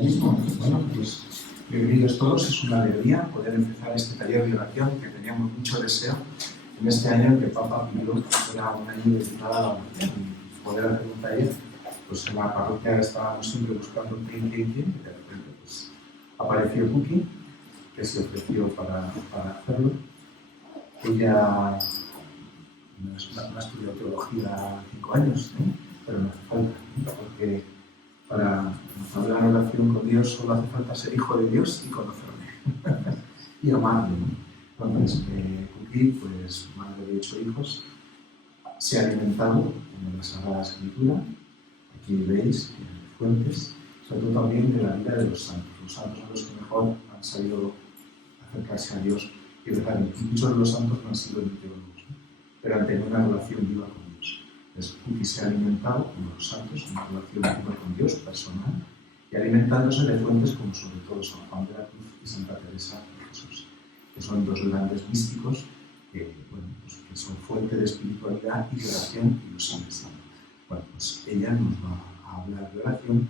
Bueno, pues bienvenidos todos. Es una alegría poder empezar este taller de oración que teníamos mucho deseo en este año en que Papa pidió que fuera un año dedicado a la oración y poder hacer un taller. Pues en la parroquia estábamos siempre buscando un quién, y de repente pues apareció Cookie, que se ofreció para hacerlo. Ella no ha estudiado teología 5 años, pero no hace falta, porque para hablar en oración con Dios solo hace falta ser hijo de Dios y conocerle y amarle. Entonces, Cookie, pues madre de 8 hijos, se ha alimentado en la Sagrada Escritura. Aquí veis fuentes, sobre todo también de la vida de los santos. Los santos son los que mejor han sabido acercarse a Dios y rezar. Muchos de los santos no han sido ni teólogos, pero han tenido una relación viva con Dios. Entonces, Cookie se ha alimentado, como los santos, en una relación viva con Dios personal y alimentándose de fuentes como sobre todo San Juan de la Cruz y Santa Teresa de Jesús, que son dos grandes místicos que son fuente de espiritualidad y de oración y lo siguen siendo. Bueno, pues ella nos va a hablar de oración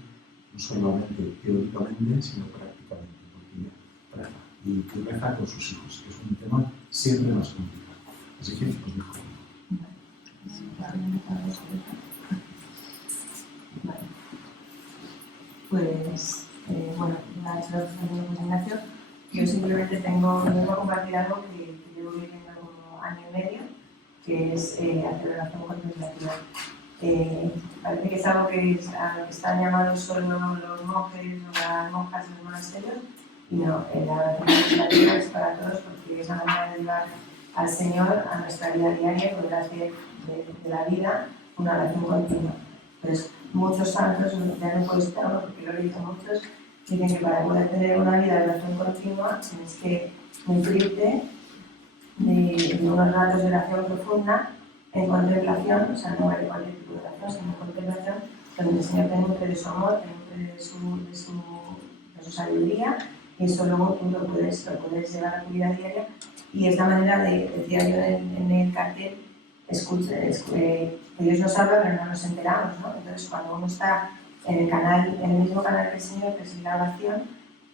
no solamente teóricamente, sino prácticamente, porque ella reza y reza con sus hijos, que es un tema siempre más complicado. Así que os dejo. Pues, bueno, muchas gracias, Ignacio. Yo simplemente vengo a compartir algo que llevo viviendo como año y medio, que es hacer oración contemplativa. Parece que es algo que a lo que están llamados solo los monjes o las monjas en los monasterios, y no, la oración contemplativa es para todos porque es la manera de llevar al Señor a nuestra vida diaria, poder hacer de la vida una oración continua. Entonces, muchos santos, ya no puedo citarlo porque lo he visto muchos, dicen que para poder tener una vida de oración continua tienes que nutrirte de unos ratos de oración profunda en contemplación, o sea, no hay cualquier tipo de oración, sino contemplación, donde el Señor te nutre de su amor, te nutre de su sabiduría, y eso luego tú lo puedes llevar a tu vida diaria. Y es la manera de, decía yo en el cartel, que Dios nos habla, pero no nos enteramos, ¿no? Entonces, cuando uno está en el mismo canal que el Señor, que es la oración,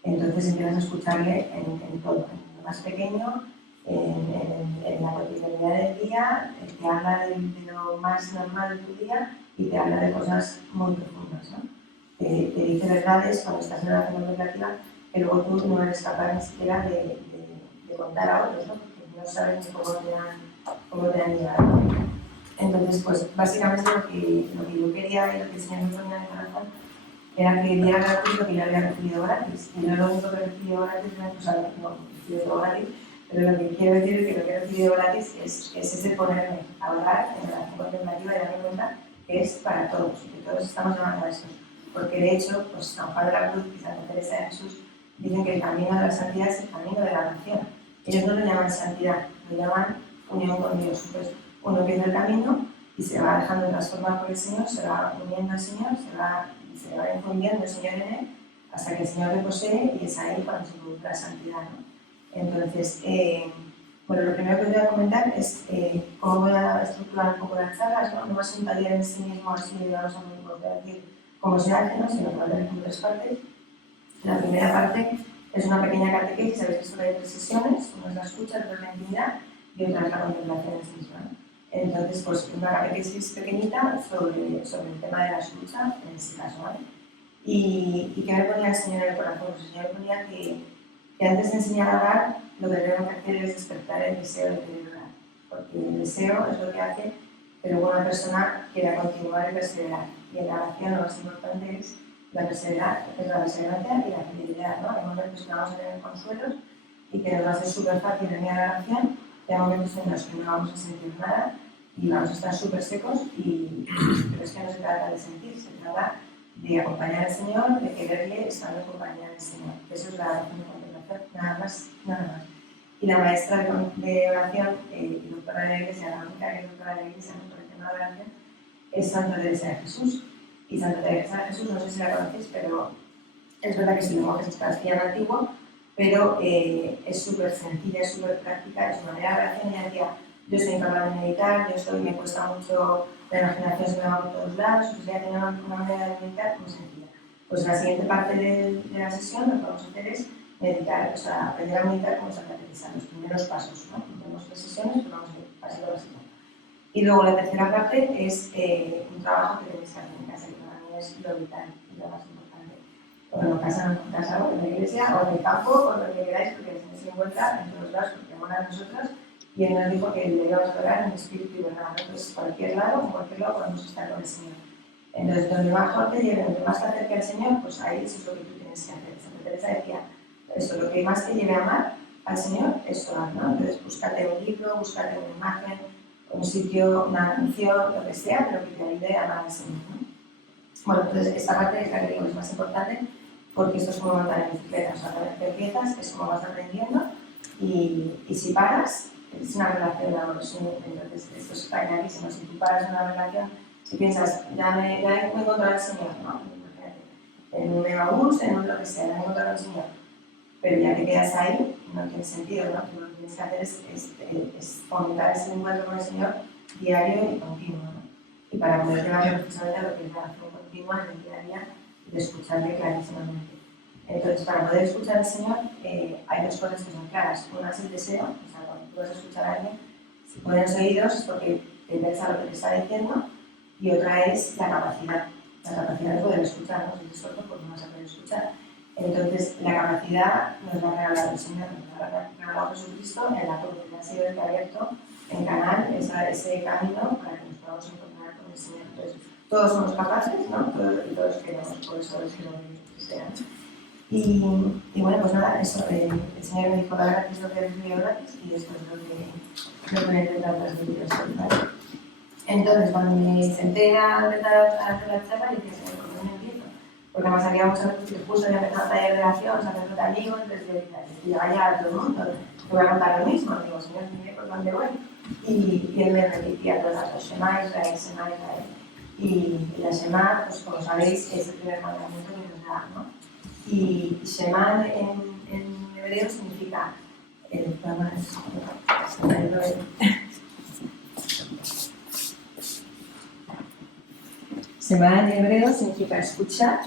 entonces empiezas a escucharle en todo, en lo más pequeño, en la cotidianidad del día, te habla de lo más normal de tu día y te habla de cosas muy profundas, ¿no? Te dice verdades cuando estás en la oración contemplativa que luego tú no eres capaz ni siquiera de contar a otros, ¿no? Porque no sabes ni cómo te han llegado. Entonces, pues básicamente lo que yo quería y lo que el Señor me ponía en el corazón era que diera gratis lo que yo había recibido gratis. Y no lo único que he recibido gratis, pues no he recibido todo gratis, pero lo que quiero decir es que lo que he recibido gratis es ese ponerme a orar en la oración contemplativa y darme cuenta que es para todos, que todos estamos llamando a eso. Porque de hecho, pues San Juan de la Cruz y Santa Teresa de Jesús dicen que el camino de la santidad es el camino de la oración. Ellos no lo llaman santidad, lo llaman unión con Dios. Pues uno empieza el camino y se va dejando transformar por el Señor, se va uniendo al Señor, se va infundiendo el Señor en él, hasta que el Señor le posee y es ahí cuando se produce la santidad, ¿no? Entonces, bueno, lo primero que os voy a comentar es cómo voy a estructurar un poco las charlas, ¿no? No es un taller en sí mismo, así, digamos, os voy a decir cómo se hace, ¿no? Sino que va a tener 3 partes. La primera parte es una pequeña catequesis, sabéis que solo hay 3 sesiones, una es la escucha, otra es la intimidad y otra es la contemplación en sí misma, ¿no? Entonces, pues una catequesis pequeñita sobre el tema de la escucha, en este caso, ¿vale? ¿Y qué me ponía el Señor en el corazón? El Señor me ponía que antes de enseñar a orar, lo que tenemos que hacer es despertar el deseo de querer orar, porque el deseo es lo que hace que luego una persona quiera continuar y perseverar. Y en la oración lo más importante es la perseverancia y la fidelidad, ¿no? Hay momentos que vamos a tener consuelos y que nos va a ser súper fácil venir a la oración, y hay momentos en los que no vamos a sentir nada y vamos a estar súper secos, pero es que no se trata de sentir, se trata de acompañar al Señor, de quererle estando en compañía del Señor. Eso es la oración de contemplación, nada más. Y la maestra de oración y doctora de la Iglesia, la única que es doctora de la Iglesia, por el tema de oración, es Santa Teresa de Jesús. Y Santa Teresa de Jesús, no sé si la conocéis, pero es verdad que es un lenguaje castellano antiguo, pero es súper sencilla, es súper práctica, es su manera de oración. Ella decía, yo soy incapaz de meditar, me cuesta mucho, la imaginación se me va por todos lados, o sea, tiene una manera de meditar muy sencilla. Pues la siguiente parte de la sesión lo que vamos a hacer es meditar, o sea, aprender a meditar como Santa Teresa, los primeros pasos, ¿no? Tenemos 3 sesiones, pero vamos a ir pasito a pasito. Y luego la tercera parte es un trabajo que tenéis que hacer en casa, que para mí es lo vital y lo más importante. O en casa, o en la iglesia, o en el campo, o lo que queráis, porque tenéis en cuenta en todos lados, porque mola a nosotros. Y él nos dijo que debíamos orar en espíritu y verdad. Entonces, cualquier lado podemos estar con el Señor. Entonces, donde mejor te lleve, donde más te acerque al Señor, pues ahí eso es lo que tú tienes que hacer. Santa Teresa decía, eso, lo que más te lleve a amar al Señor es orar, ¿no? Entonces, búscate un libro, búscate una imagen, un sitio, una canción, lo que sea, pero que te ayude a amar al Señor, ¿no? Bueno, entonces, esta parte es la que digo es más importante, porque esto es como montar en bicicleta. O sea, una vez que empiezas, es como vas aprendiendo, y si paras, es una relación de amor. Entonces, esto es clarísimo. Si tú paras una relación, si piensas, ya me he encontrado al Señor, ¿no? En un megabús, en un lo que sea, ya me he encontrado al Señor. Pero ya que quedas ahí, no tiene sentido, ¿no? Tú lo que tienes que hacer es fomentar ese encuentro con el Señor diario y continuo, ¿no? Y para poder llevar precisamente a lo que es la acción continua en el día a día de escucharle clarísimamente. Entonces, para poder escuchar al Señor, hay 2 cosas que son claras. Una es el deseo, o sea, cuando tú vas a escuchar a alguien, si pones oídos es porque te interesa lo que te está diciendo, y otra es la capacidad de poder escuchar, ¿no? Si te sordo, pues no vas a poder escuchar. Entonces, la capacidad nos la ha regalado el Señor, nos la ha regalado Jesucristo en la cruz, que ha sido el que ha abierto en Canal ese camino para que nos podamos encontrar con el Señor. Entonces, todos somos capaces, ¿no? Todos queremos, por eso es que sea. Y bueno, pues nada, eso, el Señor me dijo, la verdad que es lo que he recibido gratis, y esto es lo que voy a intentar transmitir a ustedes, ¿vale? Entonces, cuando me senté a empezar a hacer la charla, dije, Señor, ¿por qué no empiezo? Porque me salía muchas veces que justo había empezado a taller de relación, a hacer amigos, entonces llega ya a todo el mundo, te voy a contar lo mismo. Digo, Señor, dime por dónde voy. Y él me repetía todas las 2 Shema Israel, Shema Israel. Y la Shema, pues como sabéis, es el primer mandamiento que nos da, ¿no? Y Shema en hebreo significa Shema en hebreo significa escuchar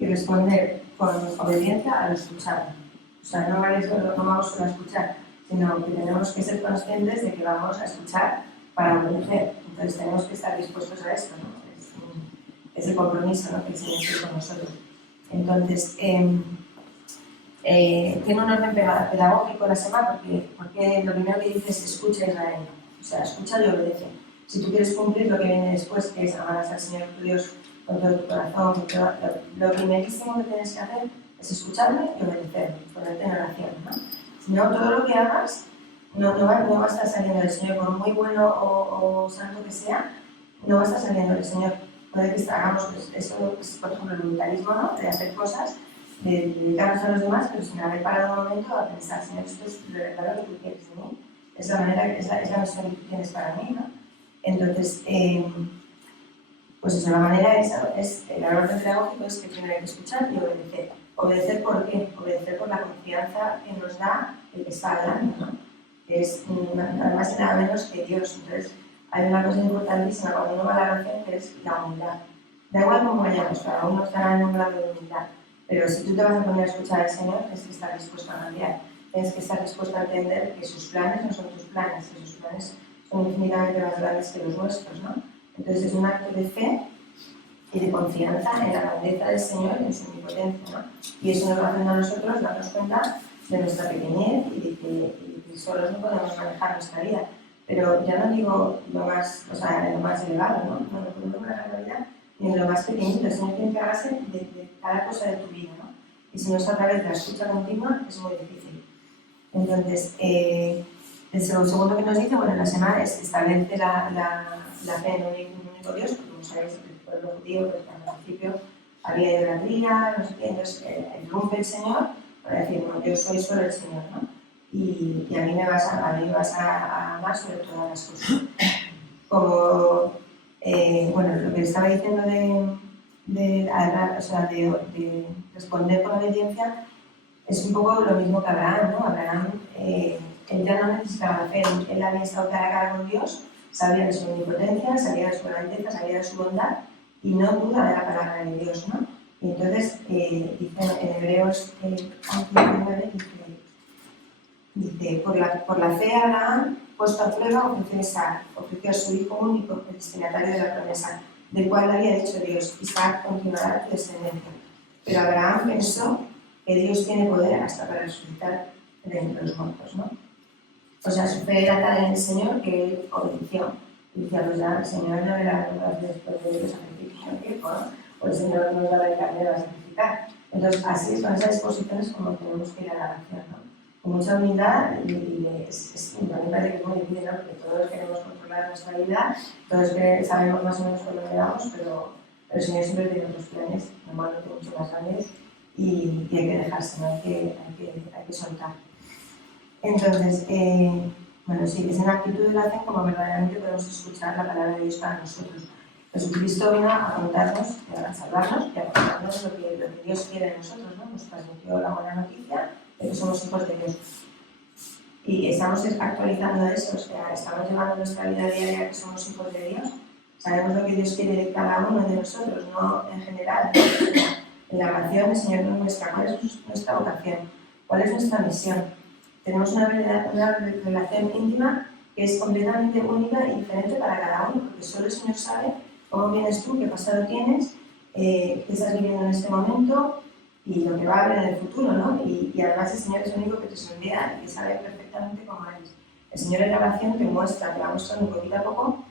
y responder con obediencia al escuchado. O sea, no vamos solo a escuchar, sino que tenemos que ser conscientes de que vamos a escuchar para obedecer. Entonces tenemos que estar dispuestos a esto, ¿no? Es el compromiso, ¿no?, que el Señor tiene con nosotros. Entonces, tiene un orden pedagógico la Shema porque lo primero que dice es escucha Israel. O sea, escucha y obedece. Si tú quieres cumplir lo que viene después, que es amarás al Señor tu Dios con todo tu corazón, lo primerísimo que tienes que hacer es escucharme y obedecerme, ponerte en oración, ¿no? Si no, todo lo que hagas no va a estar saliendo del Señor, por muy bueno o santo que sea, no va a estar saliendo del Señor. Puede que hagamos eso, por ejemplo, el voluntarismo, ¿no?, de hacer cosas, de dedicarnos a los demás, pero sin haber parado un momento a pensar, Señor, esto es lo verdadero que tú quieres de mí, es la manera, es la misión que tú tienes para mí, ¿no? Entonces, pues eso, la manera es el orden pedagógico es que primero hay que escuchar y obedecer. ¿Obedecer por qué? Obedecer por la confianza que nos da el que está hablando, ¿no? Que es nada más y nada menos que Dios. Entonces, hay una cosa importantísima cuando uno va a la oración, que es la humildad. Da igual cómo vayamos, cada uno estará en un grado de humildad. Pero si tú te vas a poner a escuchar al Señor, tienes que estar dispuesto a cambiar. Tienes que estar dispuesto a entender que sus planes no son tus planes, que sus planes son infinitamente más grandes que los nuestros, ¿no? Entonces es un acto de fe y de confianza en la grandeza del Señor y en su omnipotencia, ¿no? Y eso nos va haciendo a nosotros darnos cuenta de nuestra pequeñez y de que solos no podemos manejar nuestra vida. Pero ya no digo lo más, o sea, lo más elevado, ¿no? No podemos manejar la vida ni en lo más pequeñito. El Señor tiene que agarrarse de cada cosa de tu vida, ¿no? Y si no es a través de la escucha continua, es muy difícil. Entonces, el segundo que nos dice, bueno, la Shema establece la fe en un único Dios, porque como sabéis, el pueblo judío, pues, al principio había idolatría, no sé qué, entonces rompe el Señor para decir, no, yo soy solo el Señor, ¿no? Y a mí me vas a amar sobre todas las cosas. Como, bueno, lo que estaba diciendo de responder con obediencia es un poco lo mismo que Abraham, ¿no? Abraham, él ya no necesitaba la fe, él había estado cara a cara con Dios, sabía de su omnipotencia, sabía de su grandeza, sabía de su bondad y no duda de la palabra de Dios, ¿no? Y entonces, dice en Hebreos 11:9, dice por la fe Abraham, puesto a prueba, ofreció a su hijo único, el destinatario de la promesa, del cual había dicho Dios: Isaac continuará tu descendencia. Pero Abraham pensó que Dios tiene poder hasta para resucitar de entre los muertos, ¿no? O sea, su fe era tal en el Señor que él obedeció. Y decía, pues ya, el Señor no verá después de los sacrificios en tiempo, ¿no? O el Señor nos va a dar el carnero a sacrificar. Entonces, así es con esas disposiciones como tenemos que ir a la oración, ¿no? Con mucha humildad, y me parece que es muy difícil, ¿no? Porque todos queremos controlar nuestra vida, todos sabemos más o menos por dónde vamos, pero el Señor siempre tiene otros planes, normalmente mucho más grandes, y hay que dejarse, ¿no? Hay que soltar. Entonces, bueno, sí, es en la actitud de la fe como verdaderamente podemos escuchar la palabra de Dios para nosotros. Jesucristo vino a contarnos, a salvarnos y a contarnos lo que Dios quiere de nosotros, ¿no? Nos transmitió la buena noticia de que somos hijos de Dios. Y estamos actualizando eso, o sea, estamos llevando nuestra vida diaria que somos hijos de Dios. Sabemos lo que Dios quiere de cada uno de nosotros, no en general. En la oración el Señor nos muestra cuál es nuestra vocación, cuál es nuestra misión. Tenemos una relación íntima que es completamente única y diferente para cada uno, porque solo el Señor sabe cómo vienes tú, qué pasado tienes, qué estás viviendo en este momento y lo que va a haber en el futuro, ¿no? Y además el Señor es el único que te sonría y que sabe perfectamente cómo eres. El Señor en la oración te muestra, te va mostrando poquito a poco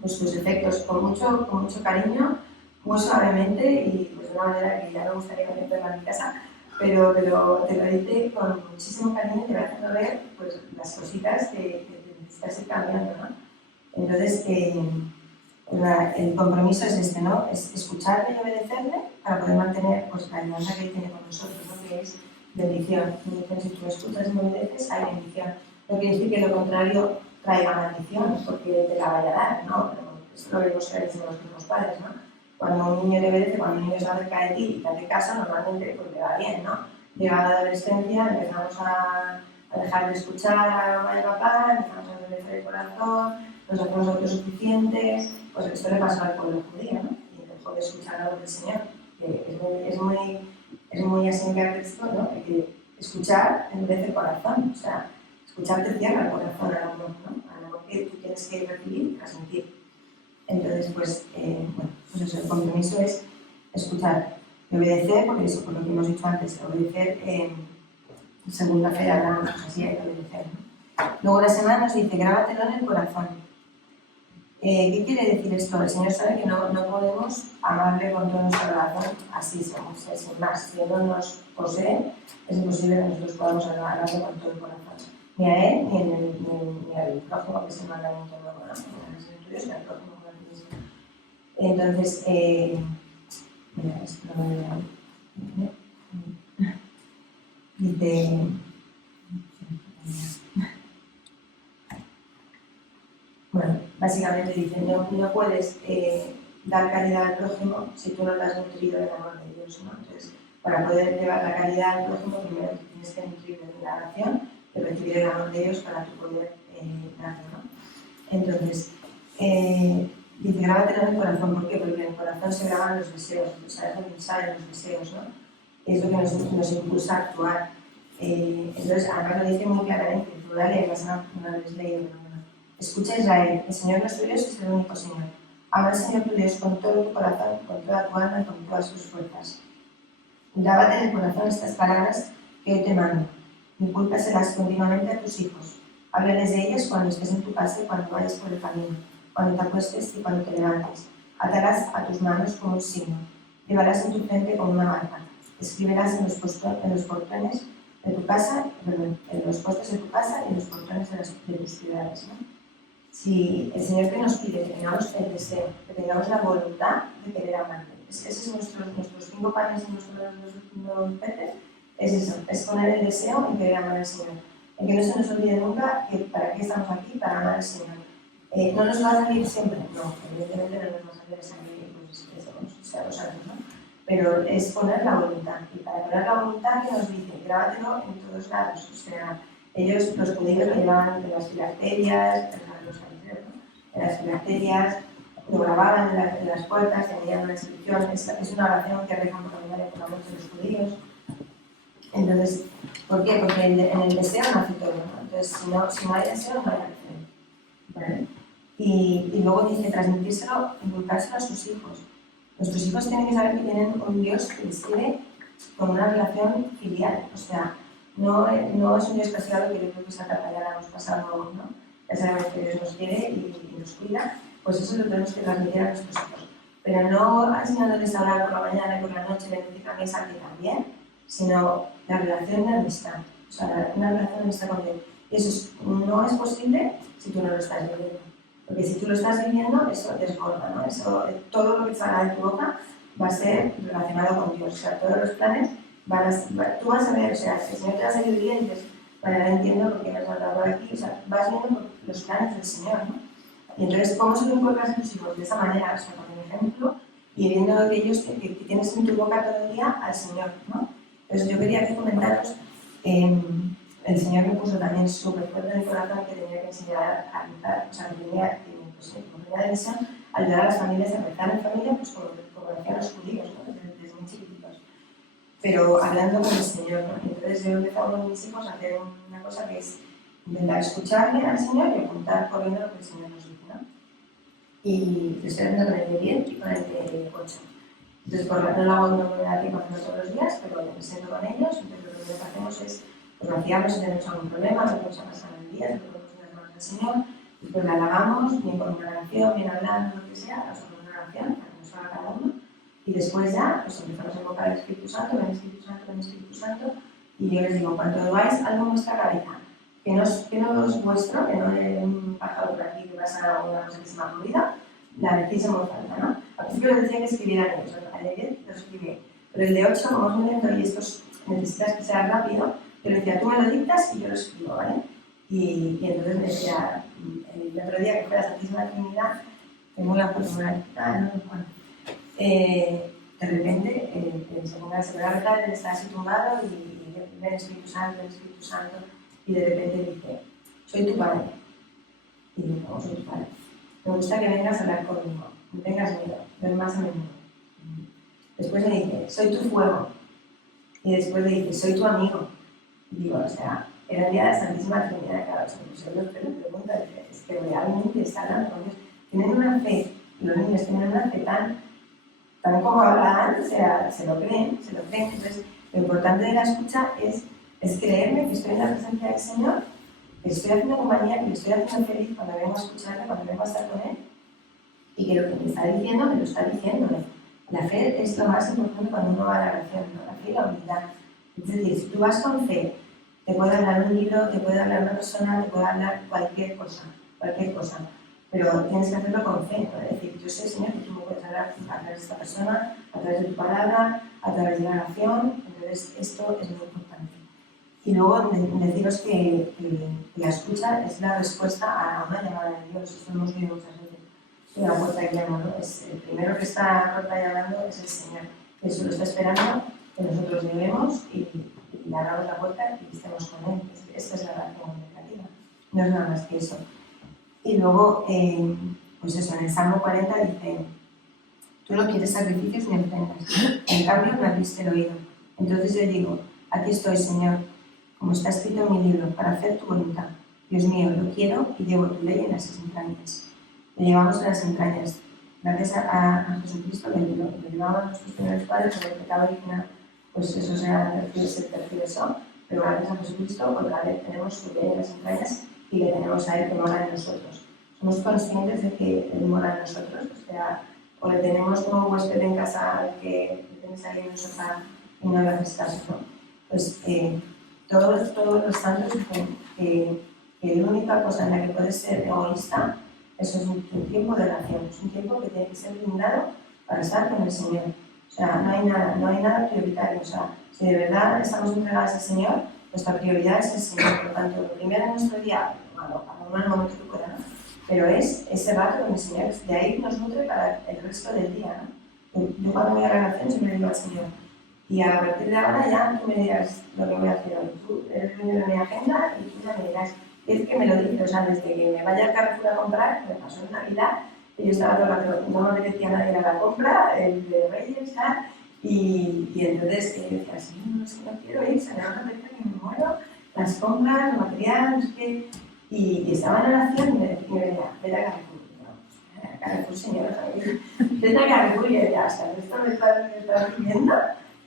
pues, tus efectos con mucho cariño, muy suavemente y pues, de una manera que ya me gustaría meterla en mi casa. Pero te lo dice con muchísimo cariño y te va haciendo ver pues, las cositas que necesitas ir cambiando, ¿no? Entonces, el compromiso es este, ¿no? Es escucharle y obedecerle para poder mantener pues, la alianza que él tiene con nosotros, ¿no? Que es bendición. Si tú me escuchas y me obedeces, hay bendición. No quiere decir que lo contrario traiga maldición, porque te la vaya a dar, ¿no? Esto lo vemos que dicen los mismos padres, ¿no? Cuando un niño te obedece, cuando un niño se acerca de ti y te hace caso, normalmente pues, le va bien, ¿no? Llega a la adolescencia, empezamos a dejar de escuchar a mamá y papá, empezamos a endurecer el corazón, nos hacemos autosuficientes, pues esto le pasó al pueblo judío, ¿no? Y dejó de escuchar la voz del Señor, que es muy así en Cristo, ¿no? Que escuchar endurece el corazón, o sea, escuchar te cierra el corazón al amor, ¿no? Al amor que tú tienes que recibir y transmitir. Entonces, pues eso, el compromiso es escuchar y obedecer, porque eso, por lo que hemos dicho antes, obedecer según la fe de Abraham, pues así hay que obedecer, ¿no? Luego la semana nos dice, grábatelo en el corazón. ¿Qué quiere decir esto? El Señor sabe que no podemos amarle con todo nuestro corazón así, sin más. Si Él no nos posee, es imposible que nosotros podamos amarle con todo el corazón. Ni a Él, ni al prójimo, que es el mandamiento nuevo, ¿no? Ni al prójimo. Entonces, mira, esto no me da. Dice. Bueno, básicamente dice: no puedes dar caridad al prójimo si tú no te has nutrido del amor de Dios, ¿no? Entonces, para poder llevar la caridad al prójimo, primero tienes que nutrir de la oración, de recibir el amor de Dios para tu poder darlo, ¿no? Entonces, dice, grábatelo en el corazón. ¿Por qué? Porque en el corazón se graban los deseos, o sea, es donde salen los deseos, ¿no? Es lo que nos impulsa a actuar. Entonces, además lo dice muy claramente, en plural, y además no lo habéis leído. Escucha Israel, el Señor nuestro Dios es el único Señor. Ama al Señor tu Dios con todo tu corazón, con toda tu alma y con todas tus fuerzas. Grábate en el corazón estas palabras que hoy te mando. Incúlcaselas continuamente a tus hijos. Háblales de ellas cuando estés en tu casa y cuando vayas por el camino, cuando te acuestes y cuando te levantes. Átalas a tus manos como un signo. Llevarás en tu frente como una marca. Escríbelas en los portones de tu casa, en los postes de tu casa y en los portones de tus ciudades, ¿no? Si el Señor que nos pide que tengamos el deseo, que tengamos la voluntad de querer amarle, ese es nuestros 5 panes y nuestros peces, es eso, es poner el deseo en querer amar al Señor. En que no se nos olvide nunca que para qué estamos aquí, para amar al Señor. ¿No nos va a salir siempre? No, evidentemente no nos va a salir pues, sea los santos, ¿no? Pero es poner la voluntad. Y para poner la voluntad, que nos dice, grábatelo en todos lados. O sea, ellos, los judíos, lo llevaban en las filacterias, los fariseos, ¿no? En las filacterias, lo grababan en las puertas, tenían una inscripción, es una oración que rezan por la mañana y por la noche los judíos. Entonces, ¿por qué? Porque en el deseo nace todo, ¿no? Entonces, si no hay deseo, no hay acción. ¿Vale? Y luego dice transmitírselo, inculcárselo a sus hijos. Nuestros hijos tienen que saber que tienen un Dios que les quiere con una relación filial. O sea, no es un Dios castigado, que yo creo que esa etapa ya la hemos pasado, ¿no? Ya sabemos que Dios nos quiere y nos cuida, pues eso lo tenemos que transmitir a nuestros hijos. Pero no enseñándoles a hablar por la mañana y por la noche, bendecir la mesa, que también, sino la relación de amistad. O sea, una relación de amistad con Dios. Y eso no es posible si tú no lo estás viviendo. Porque si tú lo estás viviendo, eso desborda, ¿no? Eso, todo lo que salga de tu boca va a ser relacionado con Dios. O sea, todos los planes tú vas a ver, o sea, si el Señor te va a salir bien, dices, vale, ahora entiendo por qué me has mandado por aquí. O sea, vas viendo los planes del Señor, ¿no? Y entonces, ¿cómo se lo inculcas a tus hijos? De esa manera, o sea, con el ejemplo y viendo aquellos que tienes en tu boca todo el día al Señor, ¿no? Entonces, yo quería que comentaros, el Señor me puso también súper fuerte en el corazón que tenía que enseñar a rezar, o sea, que tenía que, pues, como primera misión, ayudar a las familias a rezar en familia, pues como hacían los judíos, ¿no? Desde muy chiquititos. Pero hablando con el Señor, ¿no? Entonces, yo he empezado con mis hijos a hacer una cosa que es intentar escucharle al Señor y apuntar corriendo lo que el Señor nos dice, ¿no? Y estoy haciendo con el de 10 y con el de 8. Entonces, no lo hago, no me da tiempo a hacerlo todos los días, pero me siento con ellos. Entonces, lo primero que hacemos es, pues vaciamos si tenemos algún problema, lo que nos ha pasado en el día, lo ponemos en las manos del Señor, y pues la halagamos, bien con una canción, bien hablando, lo que sea, hacemos una oración para que nos haga cada uno, y después ya, pues empezamos a invocar al Espíritu Santo, ven Espíritu Santo, ven Espíritu Santo, y yo les digo, cuando oigáis algo en vuestra cabeza, que no es vuestro, que no es un pájaro por aquí que pasa una cosa que se me ha ocurrido, la decís en voz alta, ¿no? Al principio les decía que escribieran ellos, al de 10 lo escribí, pero el de 8, como os viendo, y esto necesitas que sea rápido, yo le decía, tú me lo dictas y yo lo escribo, ¿vale? Y entonces me decía, el otro día que fue la Santísima Trinidad, tengo la fórmula, de repente se ponga a celebrar, él está así tumbado y ven Espíritu Santo, y de repente dice, soy tu padre. Y digo, ¿cómo soy tu padre? Me gusta que vengas a hablar conmigo, no tengas miedo, ven más a menudo. Después le dice, soy tu fuego. Y después le dice, soy tu amigo. Y digo, o sea, era el día de la Santísima Trinidad, claro, se me pusieron los pelos, pregunta, es que realmente está hablando con Dios. Tienen una fe, y los niños tienen una fe tan como hablan, o sea, se lo creen. Entonces, lo importante de la escucha es creerme que estoy en la presencia del Señor, que estoy haciendo compañía, que le estoy haciendo feliz cuando vengo a escucharle, cuando vengo a estar con Él, y que lo que me está diciendo, me lo está diciendo. La fe es lo más importante cuando uno va a la oración, ¿no? La fe y la humildad. Es decir, si tú vas con fe, te puede hablar un libro, te puede hablar una persona, te puede hablar cualquier cosa. Pero tienes que hacerlo con fe, ¿no? Es decir, yo sé, Señor, que tú me puedes hablar a través de esta persona, a través de tu palabra, a través de la oración. Entonces, esto es muy importante. Y luego deciros que la escucha es la respuesta a una llamada de Dios. Esto lo hemos visto muchas veces. La puerta que llama, ¿no? El primero que está puerta llamando es el Señor. Él solo está esperando que nosotros lleguemos y le abramos la puerta y estemos con Él. Esta es la relación comunicativa. No es nada más que eso. Y luego, pues eso, en el Salmo 40 dice, tú no quieres sacrificios ni ofrendas, en cambio me abriste el oído. Entonces yo digo, aquí estoy, Señor, como está escrito en mi libro, para hacer tu voluntad. Dios mío, lo quiero y llevo tu ley en las entrañas. Lo llevamos en las entrañas. Gracias a Jesucristo, lo llevamos a nuestros primeros padres, sobre el pecado original, pues eso se tergiversó, pero gracias a Jesucristo, por la vez tenemos su ley en las entrañas y le tenemos a Él que mora en nosotros. Somos conscientes de que Él mora en nosotros, o sea, o le tenemos como huésped en casa que tienes ahí en el sofá y no le haces caso, ¿no? Pues todos los santos dicen que la única cosa en la que puedes ser egoísta, eso es un tiempo de oración, es un tiempo que tiene que ser blindado para estar con el Señor. O sea, no hay nada prioritario. O sea, si de verdad estamos entregados al Señor, nuestra prioridad es el Señor. Por tanto, lo primero en nuestro día, bueno, en el momento que pueda, ¿no? Pero es ese rato con el Señor, de ahí nos nutre para el resto del día, ¿no? Yo cuando voy a la oración siempre le digo al Señor, y a partir de ahora ya tú me dirás lo que voy a hacer hoy. Tú eres el dueño de mi agenda y tú ya me dirás. Es que me lo dice, o sea, desde que me vaya al Carrefour a comprar, me pasó en Navidad, y yo estaba todo el rato, no me apetecía nadie ir a la compra, el de Reyes, tal, y entonces yo decía, sí, no sé, no quiero ir, se me va a apetece que me muero, las compras, el material, no sé qué, y estaba en oración y me decía, vete a Carrefour. Carrefour, señora, vete a Carrefour y ya está, esto me está viviendo.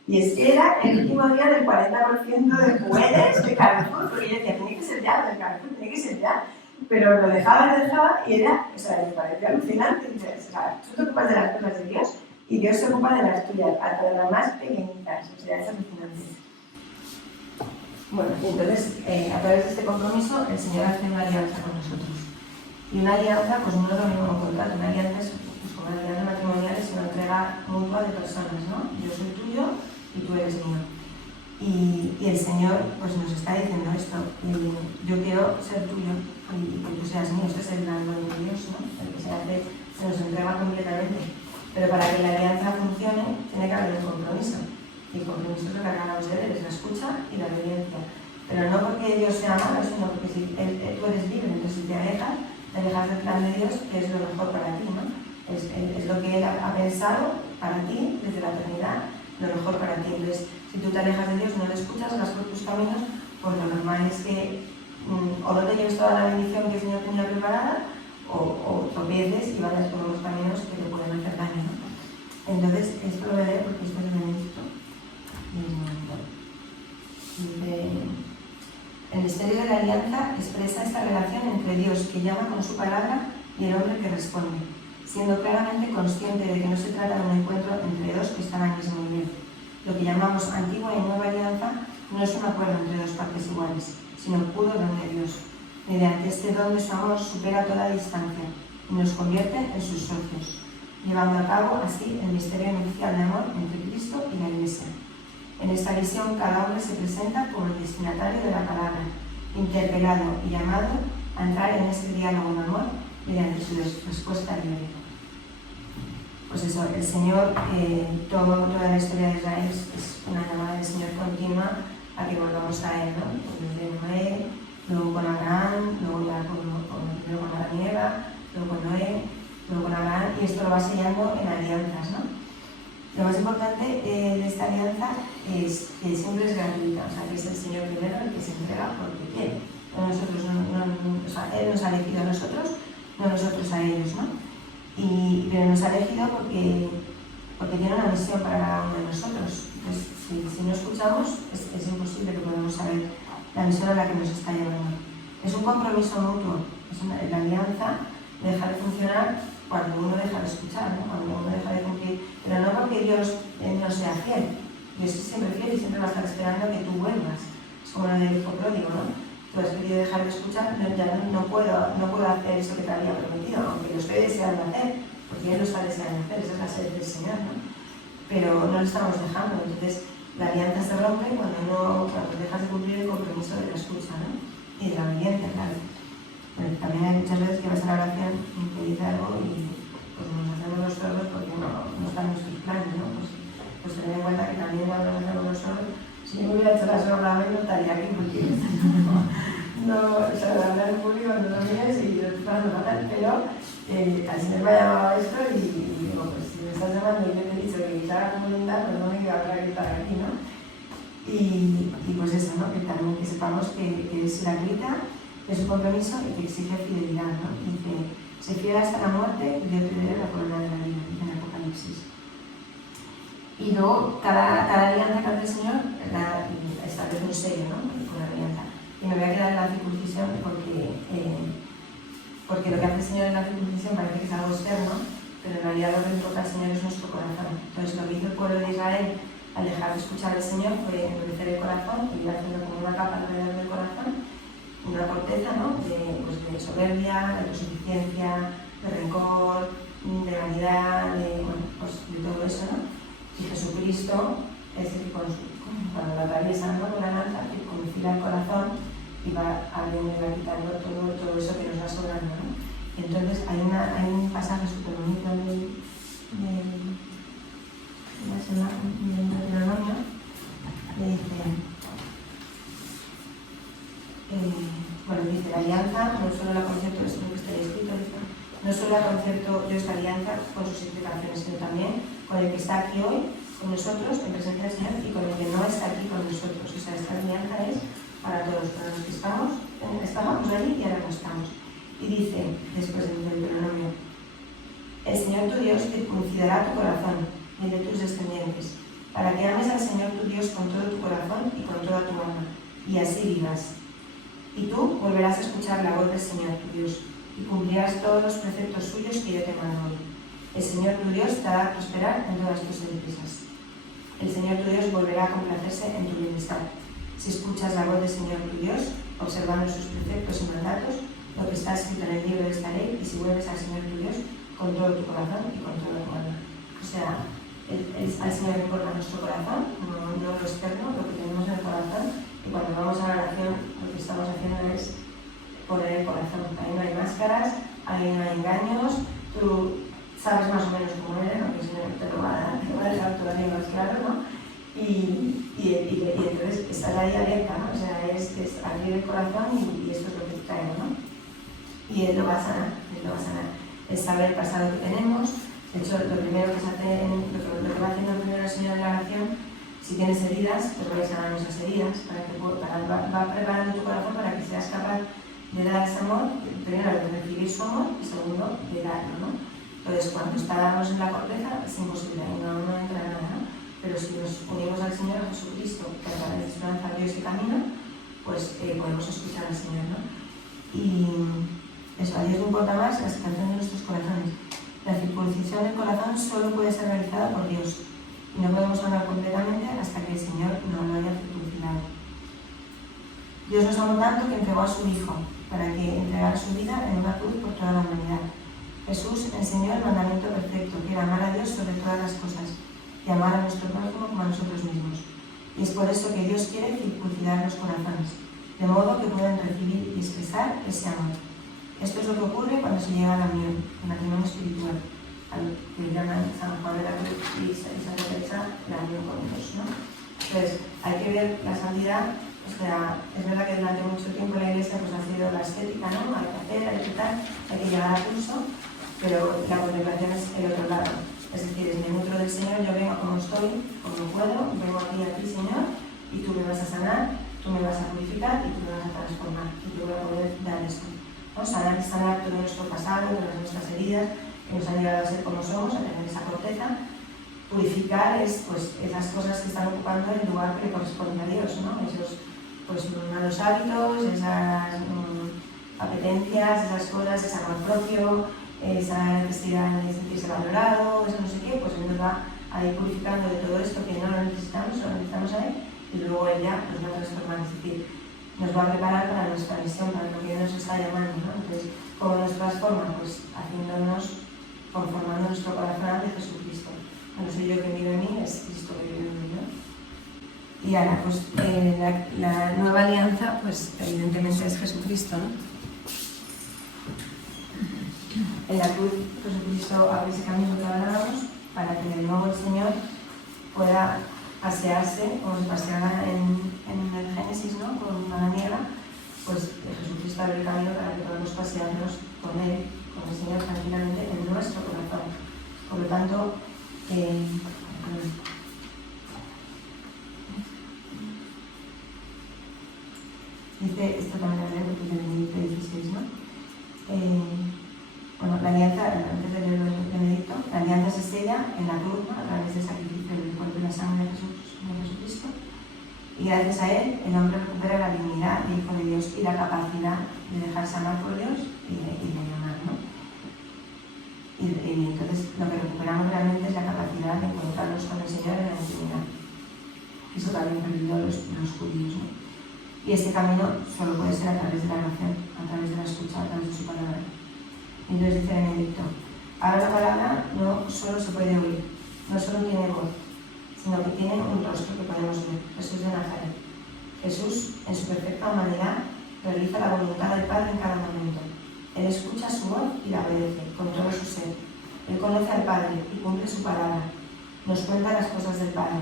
Y es que era el último día del 40% de juguetes de Carrefour, porque yo decía, tiene que ser ya, del Carrefour, tiene que ser ya. Pero lo dejaba y era, o sea, me parecía alucinante. O sea, tú te ocupas de las cosas de Dios y Dios se ocupa de las tuyas, hasta de las más pequeñitas, o sea, es alucinante. Bueno, entonces, a través de este compromiso, el Señor hace una alianza con nosotros. Y una alianza, pues no es lo mismo que un contrato, una alianza es pues, como la alianza matrimonial, es una entrega mutua de personas, ¿no? Yo soy tuyo y tú eres mío. Y el Señor pues, nos está diciendo esto, yo quiero ser tuyo y que tú seas mío, este es el plan de Dios, ¿no? El que se nos entrega completamente. Pero para que la alianza funcione, tiene que haber un compromiso. Y el compromiso es lo que acabamos de ver, es la escucha y la obediencia. Pero no porque Dios sea malo, sino porque si tú eres libre, entonces si te alejas del plan de Dios, que es lo mejor para ti, ¿no? Es lo que Él ha pensado para ti desde la eternidad, lo mejor para ti. Entonces, si tú te alejas de Dios, no le escuchas, vas por tus caminos, pues lo normal es que o no te lleves toda la bendición que el Señor tenía preparada, o tropieces y vayas por unos caminos que te pueden hacer daño, ¿no? Entonces, esto lo voy a leer porque esto es ministro. El misterio de la alianza expresa esta relación entre Dios, que llama con su palabra, y el hombre que responde, siendo claramente consciente de que no se trata de un encuentro entre dos que están al mismo nivel. Lo que llamamos antigua y nueva alianza no es un acuerdo entre dos partes iguales, sino puro don de Dios. Mediante este don de su amor supera toda distancia y nos convierte en sus socios, llevando a cabo así el misterio inicial de amor entre Cristo y la Iglesia. En esta visión, cada hombre se presenta como el destinatario de la palabra, interpelado y llamado a entrar en este diálogo de amor mediante su respuesta libre. Pues eso, el Señor, toda la historia de Israel es una llamada del Señor continua a que volvamos a Él, ¿no? Desde Noé, luego con Abraham, luego ya con Adán y Eva, luego con Noé, luego con Abraham, y esto lo va sellando en alianzas, ¿no? Lo más importante de esta alianza es que siempre es gratuita, o sea, que es el Señor primero el que se entrega porque quiere. O sea, Él nos ha elegido a nosotros, no nosotros a ellos, ¿no? Pero nos ha elegido porque tiene una misión para cada uno de nosotros. Entonces, si no escuchamos, es imposible que podamos saber la misión a la que nos está llevando. Es un compromiso mutuo, la alianza deja de funcionar cuando uno deja de escuchar, ¿no? Cuando uno deja de cumplir, pero no porque Dios no sea fiel. Dios es siempre fiel y siempre va a estar esperando a que tú vuelvas. Es como lo del hijo pródigo, ¿no? Tú has querido dejar de escuchar, ya no puedo hacer eso que te había prometido, aunque lo estoy deseando hacer, porque Él lo está deseando hacer, esa es la sed del Señor, ¿no? Pero no lo estamos dejando, entonces la alianza se rompe cuando dejas de cumplir el compromiso de la escucha, ¿no? Y de la obediencia, claro. Pero también hay muchas veces que vas a la oración y te dice algo y pues nos hacemos los sordos porque no están nuestros planes, ¿no? Pues tener en cuenta que también cuando nos hacemos los sordos, si yo me hubiera hecho la sorda a mí no estaría aquí porque o sea, hablar en público no lo mires y yo estoy pasando fatal, pero al Señor me ha llamado a esto y digo, pues si me estás llamando y yo te he dicho que quizá como linda, pues no me queda otra que estar aquí, ¿no? Y pues eso, ¿no? Que también que sepamos que es gratuita, que es un compromiso y que exige fidelidad, ¿no? Y que se fiel hasta la muerte y Dios te dé la corona de la vida en el Apocalipsis. Y luego, cada alianza que hace el Señor establece un sello, ¿no? Con la alianza. Y me voy a quedar en la circuncisión porque lo que hace el Señor en la circuncisión parece que es algo externo, pero en realidad lo que toca al Señor es nuestro corazón. Entonces, lo que hizo el pueblo de Israel al dejar de escuchar al Señor fue endurecer el corazón y ir haciendo como una capa alrededor del corazón, una corteza, ¿no? de soberbia, de insuficiencia, de rencor, de vanidad, de todo eso, ¿no? Y Jesucristo es el que cuando lo atraviesa, ¿no? Con la lanza, que confila el corazón y va abriendo y va quitando todo eso que nos va sobrando, ¿no? Entonces hay un pasaje súper bonito del Deuteronomio que dice, dice la alianza, no solo la concepto, sino que está escrito, dice, no solo al concierto Dios de Alianza con sus implicaciones, sino también con el que está aquí hoy con nosotros en presencia del Señor y con el que no está aquí con nosotros. O sea, esta alianza es para todos, para los que estábamos allí y ahora no estamos. Y dice, después del Deuteronomio, el Señor tu Dios circuncidará tu corazón y el de tus descendientes, para que ames al Señor tu Dios con todo tu corazón y con toda tu alma, y así vivas. Y tú volverás a escuchar la voz del Señor tu Dios, y cumplirás todos los preceptos suyos que yo te mando hoy. El Señor tu Dios te hará prosperar en todas tus empresas. El Señor tu Dios volverá a complacerse en tu bienestar. Si escuchas la voz del Señor tu Dios, observando sus preceptos y mandatos, lo que está escrito en el libro de esta ley, y si vuelves al Señor tu Dios con todo tu corazón y con toda tu alma. O sea, al Señor le importa nuestro corazón, no lo externo, lo que tenemos en el corazón, y cuando vamos a la oración, lo que estamos haciendo es poner el corazón. Ahí no hay máscaras, ahí no hay engaños, tú sabes más o menos cómo eres, aunque el Señor te lo va a dejar todavía más claro, ¿no? Y entonces estás ahí alerta, ¿no? O sea, es abrir el corazón y esto es lo que traemos, ¿no? Y Él lo va a sanar, Es saber el pasado que tenemos. De hecho, lo primero que se hace, lo que va haciendo primero el Señor en la oración, si tienes heridas, pues va a sanar esas heridas, va preparando tu corazón para que seas capaz de dar ese amor, primero de recibir su amor y segundo de darlo, ¿no? Entonces, cuando estábamos en la corteza es imposible, no entra nada, ¿no? Pero si nos unimos al Señor Jesucristo, que a través de esperanza dio ese camino, pues podemos escuchar al Señor, ¿no? Y eso, a Dios le importa más la situación de nuestros corazones. La circuncisión del corazón solo puede ser realizada por Dios y no podemos hablar completamente hasta que el Señor no lo haya circuncidado. Dios nos amó tanto que entregó a su Hijo para que entregara su vida en una cruz por toda la humanidad. Jesús enseñó el mandamiento perfecto, que era amar a Dios sobre todas las cosas y amar a nuestro prójimo como a nosotros mismos. Y es por eso que Dios quiere circuncidar los corazones, de modo que puedan recibir y expresar ese amor. Esto es lo que ocurre cuando se llega a la unión, el matrimonio espiritual, al que llaman San Juan de la Cruz y Santa Teresa la unión con Dios, ¿no? Entonces, hay que ver la santidad. O sea, es verdad que durante mucho tiempo la Iglesia pues, ha sido la estética, ¿no? Hay que hacer, hay que tal, hay que llegar a pulso, pero la contemplación es el otro lado. Es decir, es me nutro del Señor, yo vengo como estoy, como puedo, vengo aquí a ti, Señor, y tú me vas a sanar, tú me vas a purificar y tú me vas a transformar, y te voy a poder dar esto. ¿No? Sanar todo nuestro pasado, todas nuestras heridas, que nos han llevado a ser como somos, a tener esa corteza. Purificar es pues, esas cosas que están ocupando el lugar que le corresponde a Dios, ¿no? Esos pues, malos hábitos, esas apetencias, esas cosas, ese amor propio, esa necesidad de sentirse valorado, eso no sé qué, pues Él nos va a ir purificando de todo esto que no lo necesitamos a Él, y luego Él ya nos va a transformar, es decir, nos va a preparar para nuestra misión, para lo que Él nos está llamando, ¿no? Entonces, ¿cómo nos transforma? Pues conformando nuestro corazón ante Jesucristo. No soy yo que vive en mí, es Cristo que vive en mí, ¿no? Y ahora, pues la nueva alianza, pues evidentemente es Jesucristo, ¿no? En la cruz, Jesucristo abre ese camino que hablábamos para que de nuevo el Señor pueda pasearse, como se paseaba en el Génesis, ¿no? Con la niebla, pues Jesucristo abre el camino para que podamos pasearnos con Él, con el Señor tranquilamente en nuestro corazón. Por lo tanto, dice, esto también lo leo porque es de Benedicto XVI, ¿no? Bueno, la alianza, antes de leer el Benedicto, la alianza se sella en la cruz, ¿no? A través del sacrificio del cuerpo y la sangre de Jesucristo, y gracias a él el hombre recupera la dignidad de hijo de Dios y la capacidad de dejarse amar por Dios y de amar, ¿no? Y entonces lo que recuperamos realmente es la capacidad de encontrarnos con el Señor en la intimidad. Eso también perdió los judíos, ¿no? Y este camino solo puede ser a través de la oración, a través de la escucha, a través de su palabra. Entonces dice Benedicto, ahora la palabra no solo se puede oír, no solo tiene voz, sino que tiene un rostro que podemos ver, Jesús de Nazaret. Jesús, en su perfecta humanidad, realiza la voluntad del Padre en cada momento. Él escucha su voz y la obedece con todo su ser. Él conoce al Padre y cumple su palabra. Nos cuenta las cosas del Padre.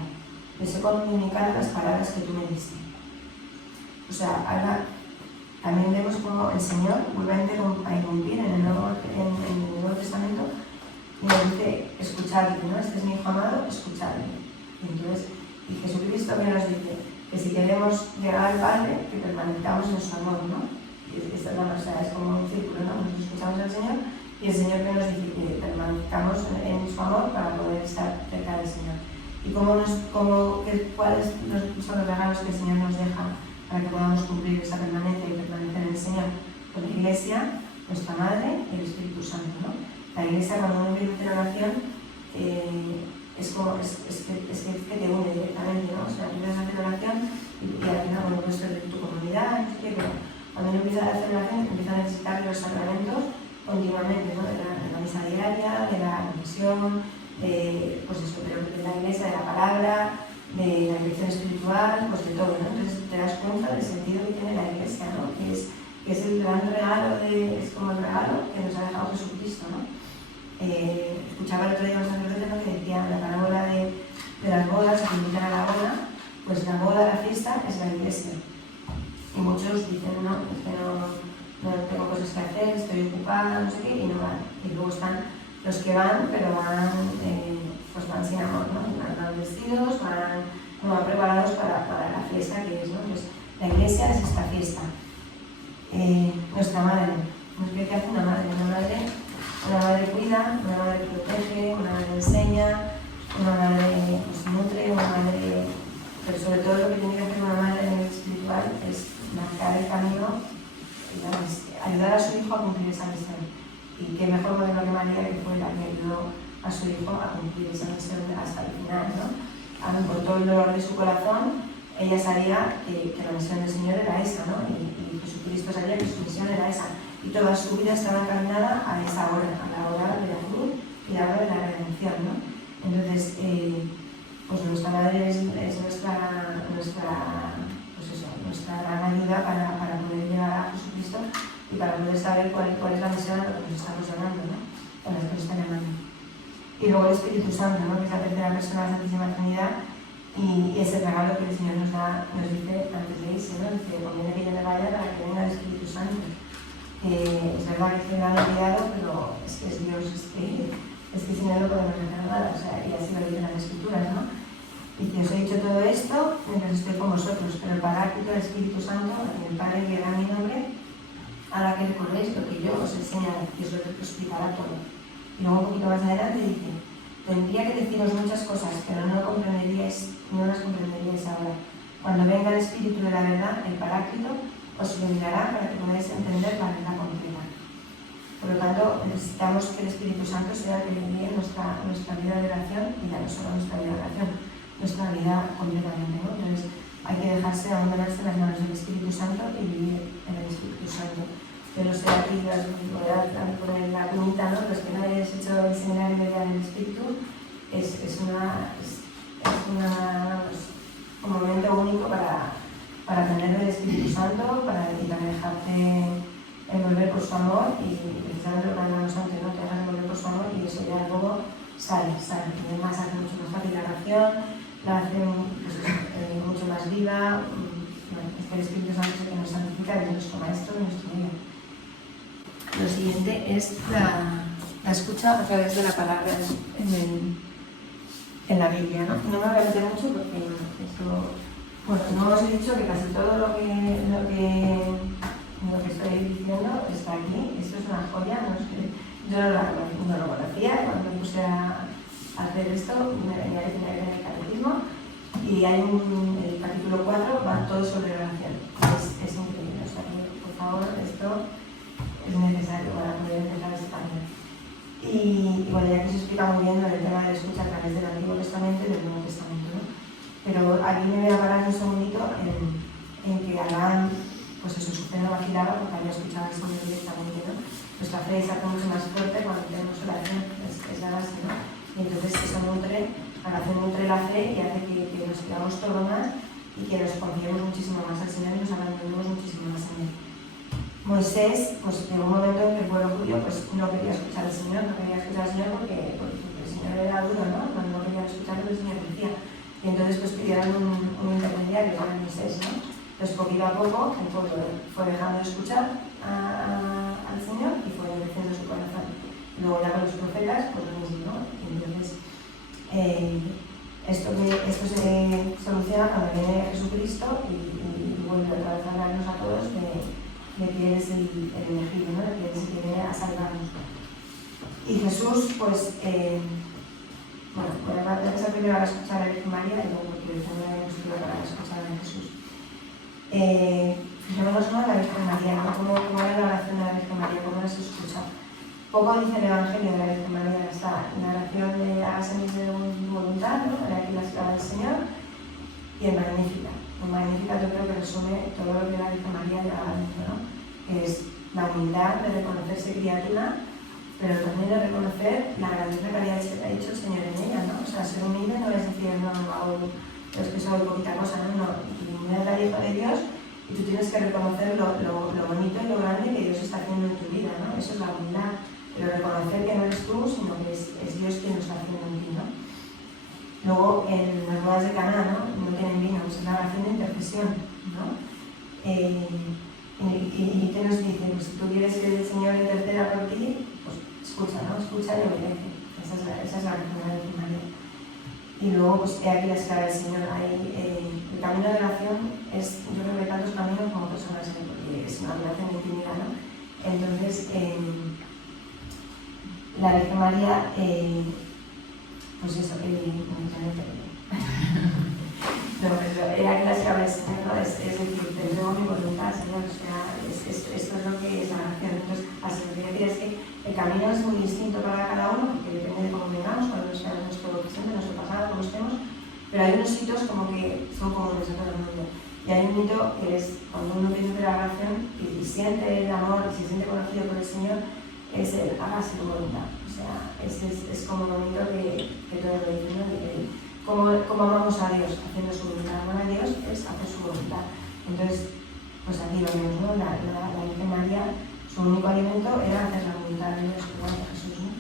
Les he comunicado las palabras que tú me diste. O sea, habla También vemos cómo el Señor vuelve a irrumpir en el Nuevo Testamento y nos dice, escuchadle, ¿no? Este es mi hijo amado, escuchadle. Y Jesucristo que nos dice que si queremos llegar al Padre, que permanezcamos en su amor, ¿no? Y esta es la cosa, es como un círculo, ¿no? Nosotros escuchamos al Señor y el Señor que nos dice que permanezcamos en su amor para poder estar cerca del Señor. Y cuáles son los regalos que el Señor nos deja para que podamos cumplir esa permanencia y permanecer en el Señor. Pues la Iglesia, nuestra Madre y el Espíritu Santo, ¿no? La Iglesia, cuando uno vive en oración, es que te une directamente, ¿no? O sea, empiezas a hacer oración y al final, bueno, puedes ser de tu comunidad, no sé qué, pero cuando uno empieza a hacer oración, empieza a necesitar los sacramentos continuamente, ¿no? De la misa diaria, de la confesión, pues eso, pero de la Iglesia, de la palabra, de la dirección espiritual, pues de todo, ¿no? Entonces te das cuenta del sentido que tiene la Iglesia, ¿no? Que es el gran regalo, es como el regalo que nos ha dejado Jesucristo, ¿no? Escuchaba el otro día un sacerdote, ¿no? Que decía la parábola de las bodas, que invitan a la boda, pues la boda, la fiesta, es la Iglesia. Y muchos dicen, no, es que no tengo cosas que hacer, estoy ocupada, no sé qué, y no van. Y luego están los que van, pero pues van sin amor, ¿no? Van vestidos, no van preparados para la fiesta que es, ¿no? Pues la Iglesia es esta fiesta. Nuestra madre, ¿qué hace una madre? Una madre cuida, una madre protege, una madre enseña, una madre pues, nutre, una madre... Pero sobre todo lo que tiene que hacer una madre en el espiritual es marcar el camino, digamos, ayudar a su hijo a cumplir esa misión. Y qué mejor modelo que María, que fue la que ayudó a su hijo a cumplir esa misión hasta el final, ¿no? Con todo el dolor de su corazón, ella sabía que la misión del Señor era esa, ¿no? Y Jesucristo sabía que su misión era esa. Y toda su vida estaba encaminada a esa hora, a la hora de la cruz y a la hora de la redención, ¿no? Entonces, pues nuestra madre es nuestra gran ayuda para poder llegar a Jesucristo y para poder saber cuál es la misión a la que nos estamos llamando, ¿no? A la que nos está llamando. Y luego el Espíritu Santo, ¿no? Que es la tercera persona de la Santísima Trinidad, y es el regalo que el Señor nos dice antes de irse, ¿no? Dice, conviene que yo me vaya para que venga el Espíritu Santo. Es verdad que es un gran enviado, pero es que es Dios, es que sin él no podemos hacer nada, o sea, y así lo dicen las Escrituras, ¿no? Y que os he dicho todo esto mientras estoy con vosotros, pero el Paráclito del Espíritu Santo, el Padre que da mi nombre, hará que recordéis lo que yo os enseñaré, y os lo explicará todo. Y luego un poquito más adelante dice, tendría que deciros muchas cosas, pero no las comprenderíais ahora. Cuando venga el Espíritu de la verdad, el Paráclito, os iluminará para que podáis entender la verdad completa. Por lo tanto, necesitamos que el Espíritu Santo sea el que guíe nuestra vida de oración, y ya no solo nuestra vida de oración, nuestra vida completamente, ¿no? Entonces, hay que dejarse abandonarse en las manos del Espíritu Santo y vivir en el Espíritu Santo. Pero sé aquí, voy a poner la pregunta, ¿no? Los que no hayáis hecho el seminario de vida del Espíritu, es un momento único para tener el Espíritu Santo, para dejarte envolver por su amor, y precisamente lo que hablamos antes, ¿no? Te dejas envolver por su amor y eso ya luego sale. Y además hace mucho más fácil la oración, la hace mucho más viva. Bueno, es que el Espíritu Santo es el que nos santifica y es nuestro maestro de nuestro día. Lo siguiente es la escucha a través de la palabra en la Biblia, ¿no? No me voy a meter mucho porque eso... Bueno, no os he dicho que casi todo lo que estoy diciendo está aquí. Esto es una joya, ¿no? Yo no lo conocía cuando me puse a hacer esto, me venía a decir en el catecismo, y hay el capítulo 4 va todo sobre oración. Es increíble, o sea, por favor, esto es necesario para poder empezar este camino. Y bueno, ya que se explica muy bien el tema de la escucha a través del Antiguo Testamento y del Nuevo Testamento, ¿no? Pero aquí me voy a parar un segundito en que Abraham, pues eso, su fe no vacilaba porque había escuchado al Señor directamente, ¿no? Nuestra fe se hace mucho más fuerte cuando tenemos oración, es la base, ¿no? Y entonces eso nutre la fe y hace que nos quedamos todo más y que nos confiemos muchísimo más al Señor y nos abandonemos muchísimo más en él. Moisés, pues en un momento en que el pueblo judío pues, no quería escuchar al Señor porque el Señor era duro, ¿no? Cuando no querían escucharlo, el Señor decía. Y entonces pues pidieron un intermediario para Moisés, ¿no? Entonces, poquito a poco, el pueblo fue dejando de escuchar al Señor y fue endureciendo su corazón. Luego ya con los profetas, pues lo mismo, ¿no? Entonces, esto se soluciona cuando viene Jesucristo y vuelve otra vez a hablarnos a todos de que Él es el elegido, ¿no? De que Él es el que viene a salvarnos. Y Jesús, pues, bueno, voy a empezar primero a escuchar a la Virgen María y luego porque también hay mucho para escuchar a Jesús. Fijémonos, ¿no? La Virgen María, ¿no? ¿Cómo era la oración de la Virgen María? ¿Cómo no se escucha? Poco dice el Evangelio de la Virgen María, está en la oración de hágase mi voluntad, ¿no? En aquí la esclava del Señor, y en Magnífica. En Magnífica yo creo que resume todo lo que la Virgen María lleva adentro, ¿no? Que es la humildad de reconocerse criatura, pero también de reconocer la grandeza que ha hecho el Señor en ella, ¿no? O sea, ser humilde no es decir, no, es que soy poquita cosa, ¿no? Humildad es la hija de Dios y tú tienes que reconocer lo bonito y lo grande que Dios está haciendo en tu vida, ¿no? Eso es la humildad. Pero reconocer que no eres tú, sino que es Dios quien lo está haciendo en ti, ¿no? Luego, en las bodas de Caná, ¿no? No tienen vino, es una oración de intercesión, ¿no? ¿Y qué nos dice? Pues si tú quieres que el Señor interceda por ti, pues escucha, ¿no? Escucha y obedece. Esa es la oración de la Virgen María. Y luego, pues he aquí la esclava del Señor. El camino de oración es, yo creo que tantos caminos como personas, porque es una oración infinita, ¿no? Entonces, la Virgen María, pues eso, no, pero era que la esclava del Señor, ¿no? Es decir, te entrego mi voluntad, Señor, o sea, esto es lo que es la oración. Entonces, así lo que quiero decir es que el camino es muy distinto para cada uno, porque depende de cómo vengamos, cuál sea nuestro presente, nuestro pasado, cómo estemos, pero hay unos hitos como que son comunes a todo el mundo. Y hay un hito que es cuando uno tiene la oración y siente el amor, y se siente conocido por el Señor, es el hágase tu voluntad. O sea, es como un momento que todo lo dice, ¿no? Como amamos a Dios haciendo su voluntad. Amar a Dios es hacer su voluntad. Entonces, pues aquí lo vemos, ¿no? La Virgen María, su único alimento era hacer la voluntad de Dios, como hace Jesús, ¿no?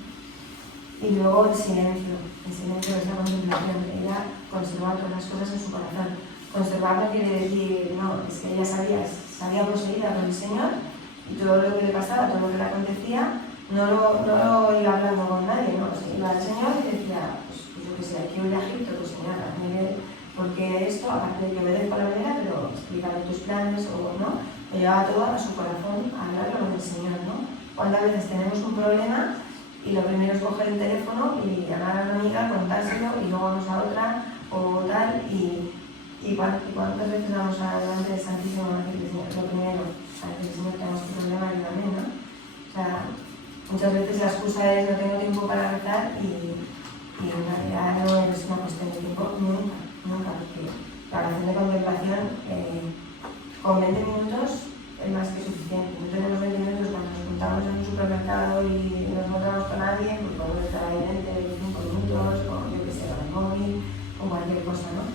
Y luego el silencio es la contemplación. Ella conservaba todas las cosas en su corazón. Conservar no quiere decir, no, es que ella sabía poseída por el Señor y todo lo que le pasaba, todo lo que le acontecía, no lo iba hablando con nadie, ¿no? O sea, iba al Señor y decía, pues yo qué sé, aquí voy a Egipto, pues Señor, porque esto, aparte de que obedezco la manera, pero explícame tus planes o no, lo llevaba todo a su corazón, a hablarlo con el Señor, ¿no? ¿Cuántas veces tenemos un problema y lo primero es coger el teléfono y llamar a una amiga, contárselo y luego vamos a otra o tal y cuántas veces vamos delante del Santísimo a decirle, Señor, lo primero, a decirle, Señor, tenemos un problema, ayúdame, ¿no? O sea, muchas veces la excusa es no tengo tiempo para rezar y en realidad no es una cuestión de tiempo, nunca, porque la oración de contemplación con 20 minutos es más que suficiente. No tenemos 20 minutos cuando nos juntamos en un supermercado y nos encontramos con alguien, pues podemos estar ahí 20, 25 minutos, o yo que sé, con el móvil, o cualquier cosa, ¿no?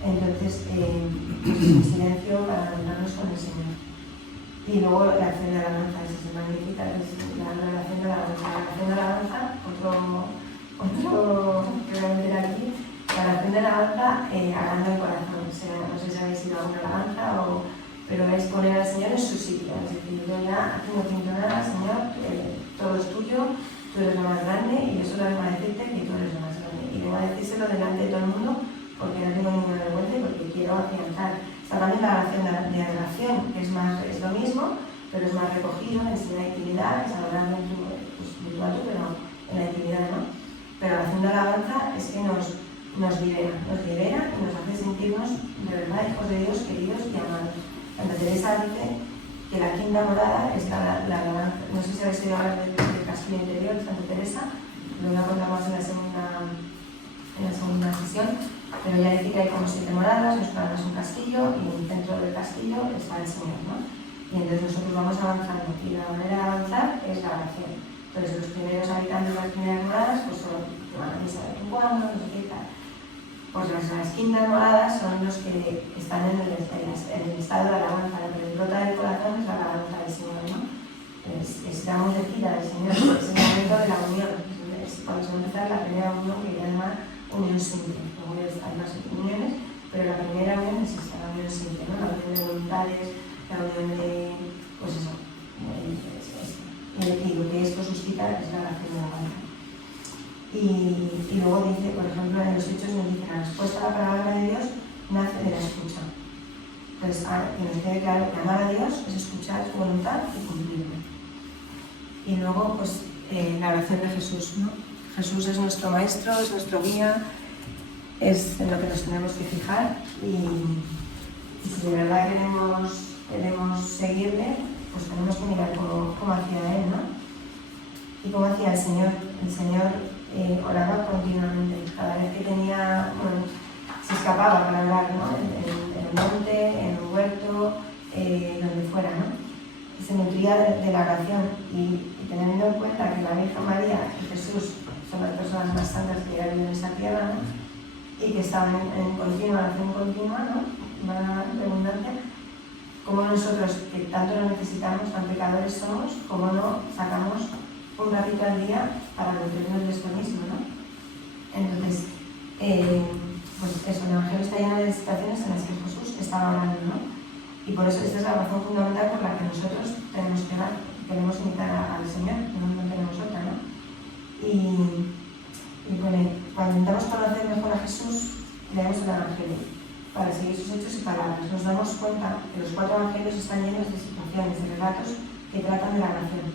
Entonces, pues el silencio para encontrarnos con el Señor. Y luego la acción de alabanza, es magnífica, es la relación de alabanza. La relación de alabanza, otro que voy a meter aquí, la relación de alabanza hablando el corazón. O sea, no sé si habéis ido a una alabanza, pero es poner al Señor en su sitio. Es decir, yo ya aquí no siento nada, Señor, todo es tuyo, tú eres lo más grande y yo solo vengo a decirte que tú eres lo más grande. Y vengo a decírselo delante de todo el mundo porque no tengo ninguna vergüenza y porque quiero afianzar. Está también la oración de adoración, que es lo mismo, pero es más recogido, es la intimidad, es adorar en tu a tú, pero en la intimidad, ¿no? Pero la oración de alabanza es que nos libera y nos hace sentirnos de verdad hijos de Dios, queridos y amados. Santa Teresa dice que la quinta morada es la alabanza. No sé si habéis oído hablar del castillo interior de Santa Teresa, lo contamos en la segunda sesión, pero ya dice que hay como 7 moradas, nos paramos un castillo y en el centro del castillo está el Señor, ¿no? Y entonces nosotros vamos avanzando y la manera de avanzar es la oración. Entonces los primeros habitantes de las primeras moradas pues son van a misa de vez en cuando, no sé qué tal. Pues las quintas moradas son los que están en el estado de alabanza, lo que les brota del corazón es la alabanza del Señor, ¿no? Estamos de gira del Señor, es el momento de la unión, es cuando se va a empezar la primera unión que llama unión simple. Luego hay más uniones, Pero la primera unión es esta, la unión simple, ¿no? La unión de voluntades, la unión de, pues eso, y lo que esto suscita es la oración de la palabra. Y luego dice, por ejemplo, en los Hechos nos dice, la respuesta a la palabra de Dios nace de la escucha. Entonces, que nos quede claro que amar a Dios es escuchar su voluntad y cumplirla. Y luego, pues, la oración de Jesús, ¿no? Jesús es nuestro maestro, es nuestro guía, es en lo que nos tenemos que fijar y si de verdad queremos seguirle, pues tenemos que mirar cómo hacía él, ¿no? Y cómo hacía el Señor. El Señor oraba continuamente. Cada vez que tenía, bueno, se escapaba para orar, ¿no? En el monte, en el huerto, donde fuera, ¿no? Y se nutría de la oración. Y teniendo en cuenta que la Virgen María y Jesús son las personas más santas que hay en esta tierra, ¿no? Y que estaban en continua oración continua, ¿no? Una redundancia. Como nosotros, que tanto lo necesitamos, tan pecadores somos, como no sacamos un ratito al día para nutrirnos de esto mismo, ¿no? Entonces, pues eso, el Evangelio está lleno de situaciones en las que Jesús estaba orando, ¿no? Y por eso esta es la razón fundamental por la que nosotros tenemos que orar, queremos imitar al Señor, no tenemos otra, ¿no? Y bueno, cuando intentamos conocer mejor a Jesús, leemos el Evangelio para seguir sus hechos y palabras. Nos damos cuenta que los 4 evangelios están llenos de situaciones, de relatos que tratan de la oración.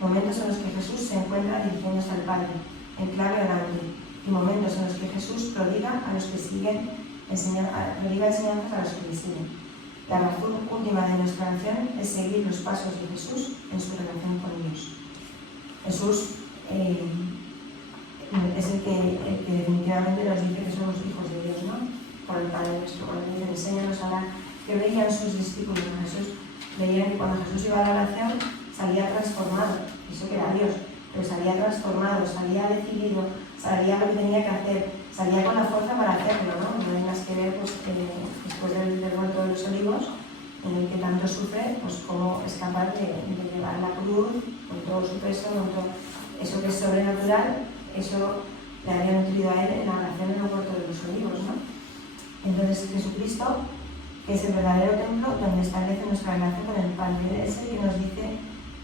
Momentos en los que Jesús se encuentra dirigiéndose al Padre, en clave orante, y momentos en los que Jesús prodiga a los que siguen prodiga enseñanzas a los que le siguen. La razón última de nuestra oración es seguir los pasos de Jesús en su relación con Dios. Jesús es el que definitivamente nos dice que somos hijos de Dios, ¿no? Por el Padre nuestro, cuando dice, enséñanos a orar, que veían sus discípulos en Jesús, veían que cuando Jesús iba a la oración salía transformado, eso que era Dios, pero salía transformado, salía decidido, sabía lo que tenía que hacer, salía con la fuerza para hacerlo, ¿no? No hay más que ver, pues, después del huerto de los olivos, en el que tanto sufre, pues cómo es capaz de llevar la cruz con todo su peso, con todo eso que es sobrenatural, eso le había nutrido a él en la oración en el huerto de los olivos, ¿no? Entonces Jesucristo, que es el verdadero templo donde establece nuestra relación con el Padre, es el que nos dice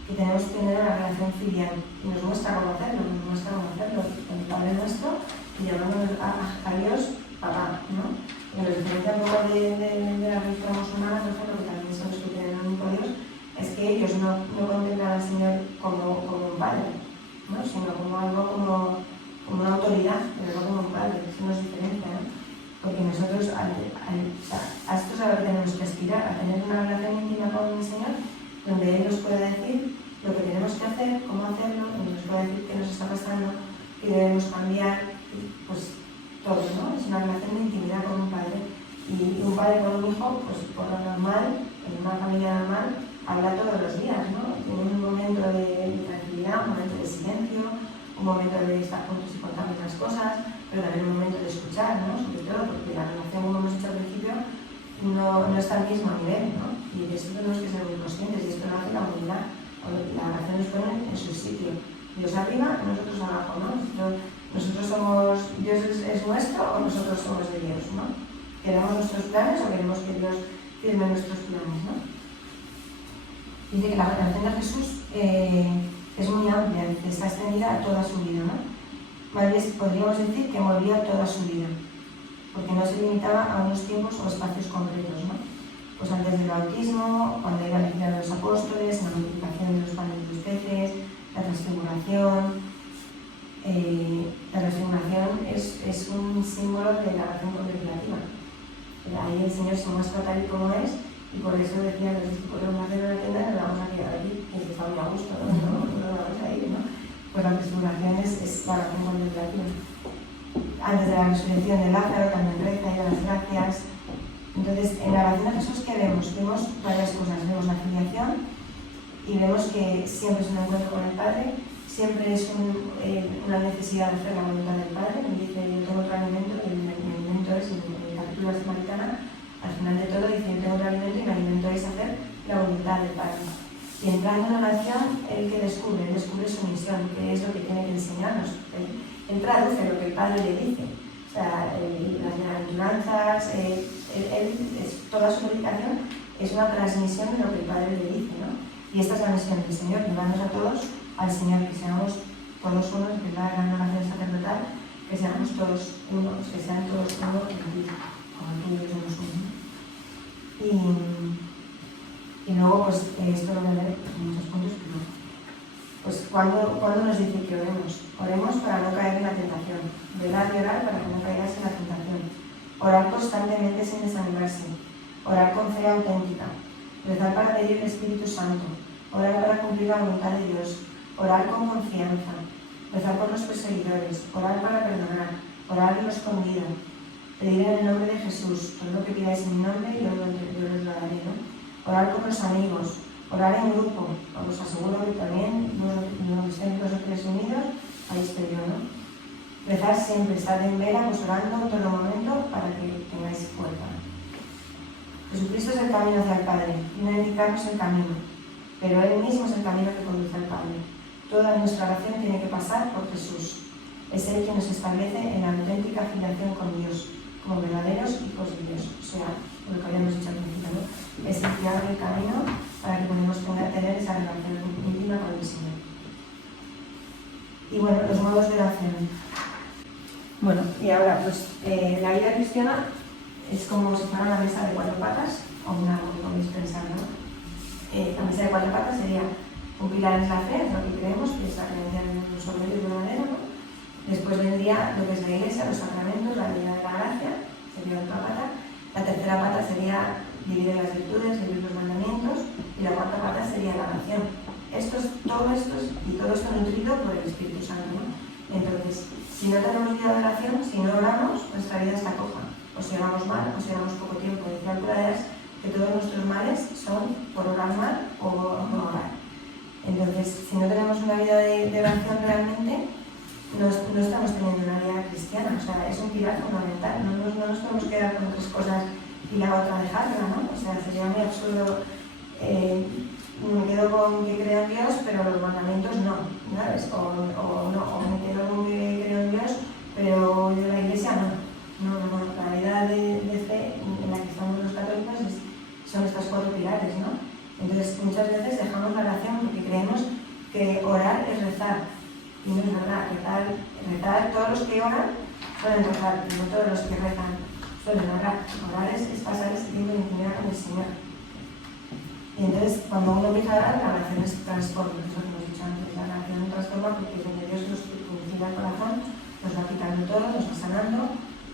que tenemos que tener una relación filial y nos muestra cómo hacerlo, con el Padre nuestro y llamándonos a Dios papá, ¿no? Y lo diferencia un poco de la religión musulmana, por ejemplo, que también son los que tienen un único Dios, es que ellos no contemplan al Señor como un padre, ¿no? Sino como algo como una autoridad, pero no como un padre. Eso nos diferencia, ¿no? Porque nosotros a esto es a lo que tenemos que aspirar, a tener una relación íntima con el Señor, donde Él nos pueda decir lo que tenemos que hacer, cómo hacerlo, y nos pueda decir qué nos está pasando, qué debemos cambiar, pues todo, ¿no? Es una relación de intimidad con un padre. Y un padre con un hijo, pues por lo normal, en una familia normal, habla todos los días, ¿no? Tienen un momento de tranquilidad, un momento de silencio, un momento de estar juntos y contarnos las cosas, pero también un momento de escuchar, ¿no? Sobre todo porque la relación, como hemos dicho al principio, no está al mismo nivel, ¿no? Y de esto tenemos que ser muy conscientes, y esto lo hace la unidad. La relación nos pone en su sitio. Dios arriba, nosotros abajo, ¿no? Nosotros somos, Dios es nuestro o nosotros somos de Dios, ¿no? ¿Queremos nuestros planes o queremos que Dios firme nuestros planes, ¿no? Dice que la relación de Jesús es muy amplia, está extendida a toda su vida, ¿no? Más bien podríamos decir que envolvía toda su vida, porque no se limitaba a unos tiempos o espacios concretos, ¿no? Pues antes del bautismo, cuando iba a elegir a los apóstoles, la multiplicación de los panes y los peces, la transfiguración. La transfiguración es un símbolo de la oración contemplativa. Ahí el Señor se muestra tal y como es, y por eso decían los discípulos, vamos a hacer una tienda y nos vamos a quedar aquí, que se está muy a gusto, no vamos a ir, ¿no? Pues la transfiguración es la oración contemplativa. Antes de la resurrección de Lázaro también reza y da las gracias. Entonces, en la oración de Jesús, ¿qué vemos? Vemos varias cosas. Vemos la filiación y vemos que siempre es un encuentro con el Padre, siempre es una necesidad de hacer la voluntad del Padre. Me dice, yo tengo otro alimento, y mi alimento es, en el capítulo de la Samaritana, al final de todo dice, yo tengo otro alimento y mi alimento es hacer la voluntad del Padre. Y entrando en oración, él que descubre su misión, que es lo que tiene que enseñarnos. Él traduce lo que el Padre le dice. O sea, las bienaventuranzas, toda su predicación es una transmisión de lo que el Padre le dice, ¿no? Y esta es la misión del Señor, llevarnos a todos al Señor, que seamos todos uno, que es la gran oración sacerdotal, que seamos todos uno, que sean todos uno como tú y yo somos uno. Y luego, pues, esto lo voy a ver en muchos puntos, pero pues, ¿cuándo nos dice que oremos? Oremos para no caer en la tentación, velar y orar para que no caigas en la tentación, orar constantemente sin desanimarse, orar con fe auténtica, rezar para pedir el Espíritu Santo, orar para cumplir la voluntad de Dios, orar con confianza, rezar por los perseguidores, orar para perdonar, orar en lo escondido, pedir en el nombre de Jesús, todo lo que pidáis en mi nombre yo os lo daré, ¿no? Orar con los amigos, orar en grupo, os aseguro que también no estén 2 o 3 unidos, ahí estoy yo, ¿no? Rezar siempre, estar en vela, pues orando en todo momento para que tengáis fuerza. Jesucristo es el camino hacia el Padre, viene a indicarnos el camino, pero Él mismo es el camino que conduce al Padre. Toda nuestra oración tiene que pasar por Jesús. Es Él quien nos establece en la auténtica filiación con Dios, como verdaderos hijos de Dios. O sea, lo que habíamos dicho al principio, ¿no? Es el que abre el camino para que podamos tener esa relación íntima con el Señor. Y bueno, los modos de oración. Bueno, y ahora, pues, la vida cristiana es como si fuera una mesa de 4 patas, o una, como podéis pensar, ¿no? La mesa de 4 patas sería un pilar es la fe, es lo que creemos, que es la creencia en un solo Dios verdadero, ¿no? Después vendría lo que es la iglesia, los sacramentos, la vida de la gracia, sería otra pata. La tercera pata sería dividir las virtudes, vivir los mandamientos, y la cuarta pata sería la oración. Todo esto nutrido por el Espíritu Santo, ¿no? Entonces, si no tenemos vida de oración, si no oramos, nuestra vida está coja. O si oramos mal, o si oramos poco tiempo. Decía el cura de Ars que todos nuestros males son por orar mal o no orar. Entonces, si no tenemos una vida de oración realmente, no estamos teniendo una vida cristiana. O sea, es un pilar fundamental. No nos podemos quedar con 3 cosas y la otra dejarla, ¿no? O sea, sería muy absurdo. Me quedo con que creo en Dios, pero los mandamientos no, ¿sabes? O me quedo con que creo en Dios, pero yo la iglesia no. La vida de fe en la que estamos los católicos son estos 4 pilares, ¿no? Entonces, muchas veces dejamos la oración porque creemos que orar es rezar. Y no es verdad, rezar, todos los que oran suelen rezar, pero no todos los que rezan suelen orar. Orar es pasar ese tiempo de intimidad con el Señor. Y entonces, cuando uno empieza a orar, la oración se transforma, eso que hemos dicho antes. La oración se transforma porque donde Dios nos purifica el corazón, nos va quitando todo, nos va sanando,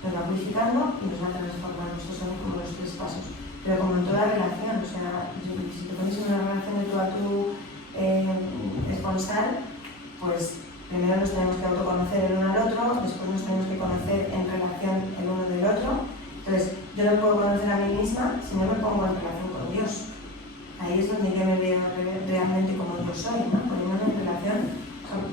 nos va purificando y nos va transformando. Estos son como los 3 pasos. Pero como en toda relación, o sea, si te pones en una relación de tú a tú esponsal, pues primero nos tenemos que autoconocer el uno al otro, después nos tenemos que conocer en relación el uno del otro. Entonces, yo no puedo conocer a mí misma si no me pongo en relación con Dios. Ahí es donde yo me veo realmente como yo soy, ¿no? Poniéndome en relación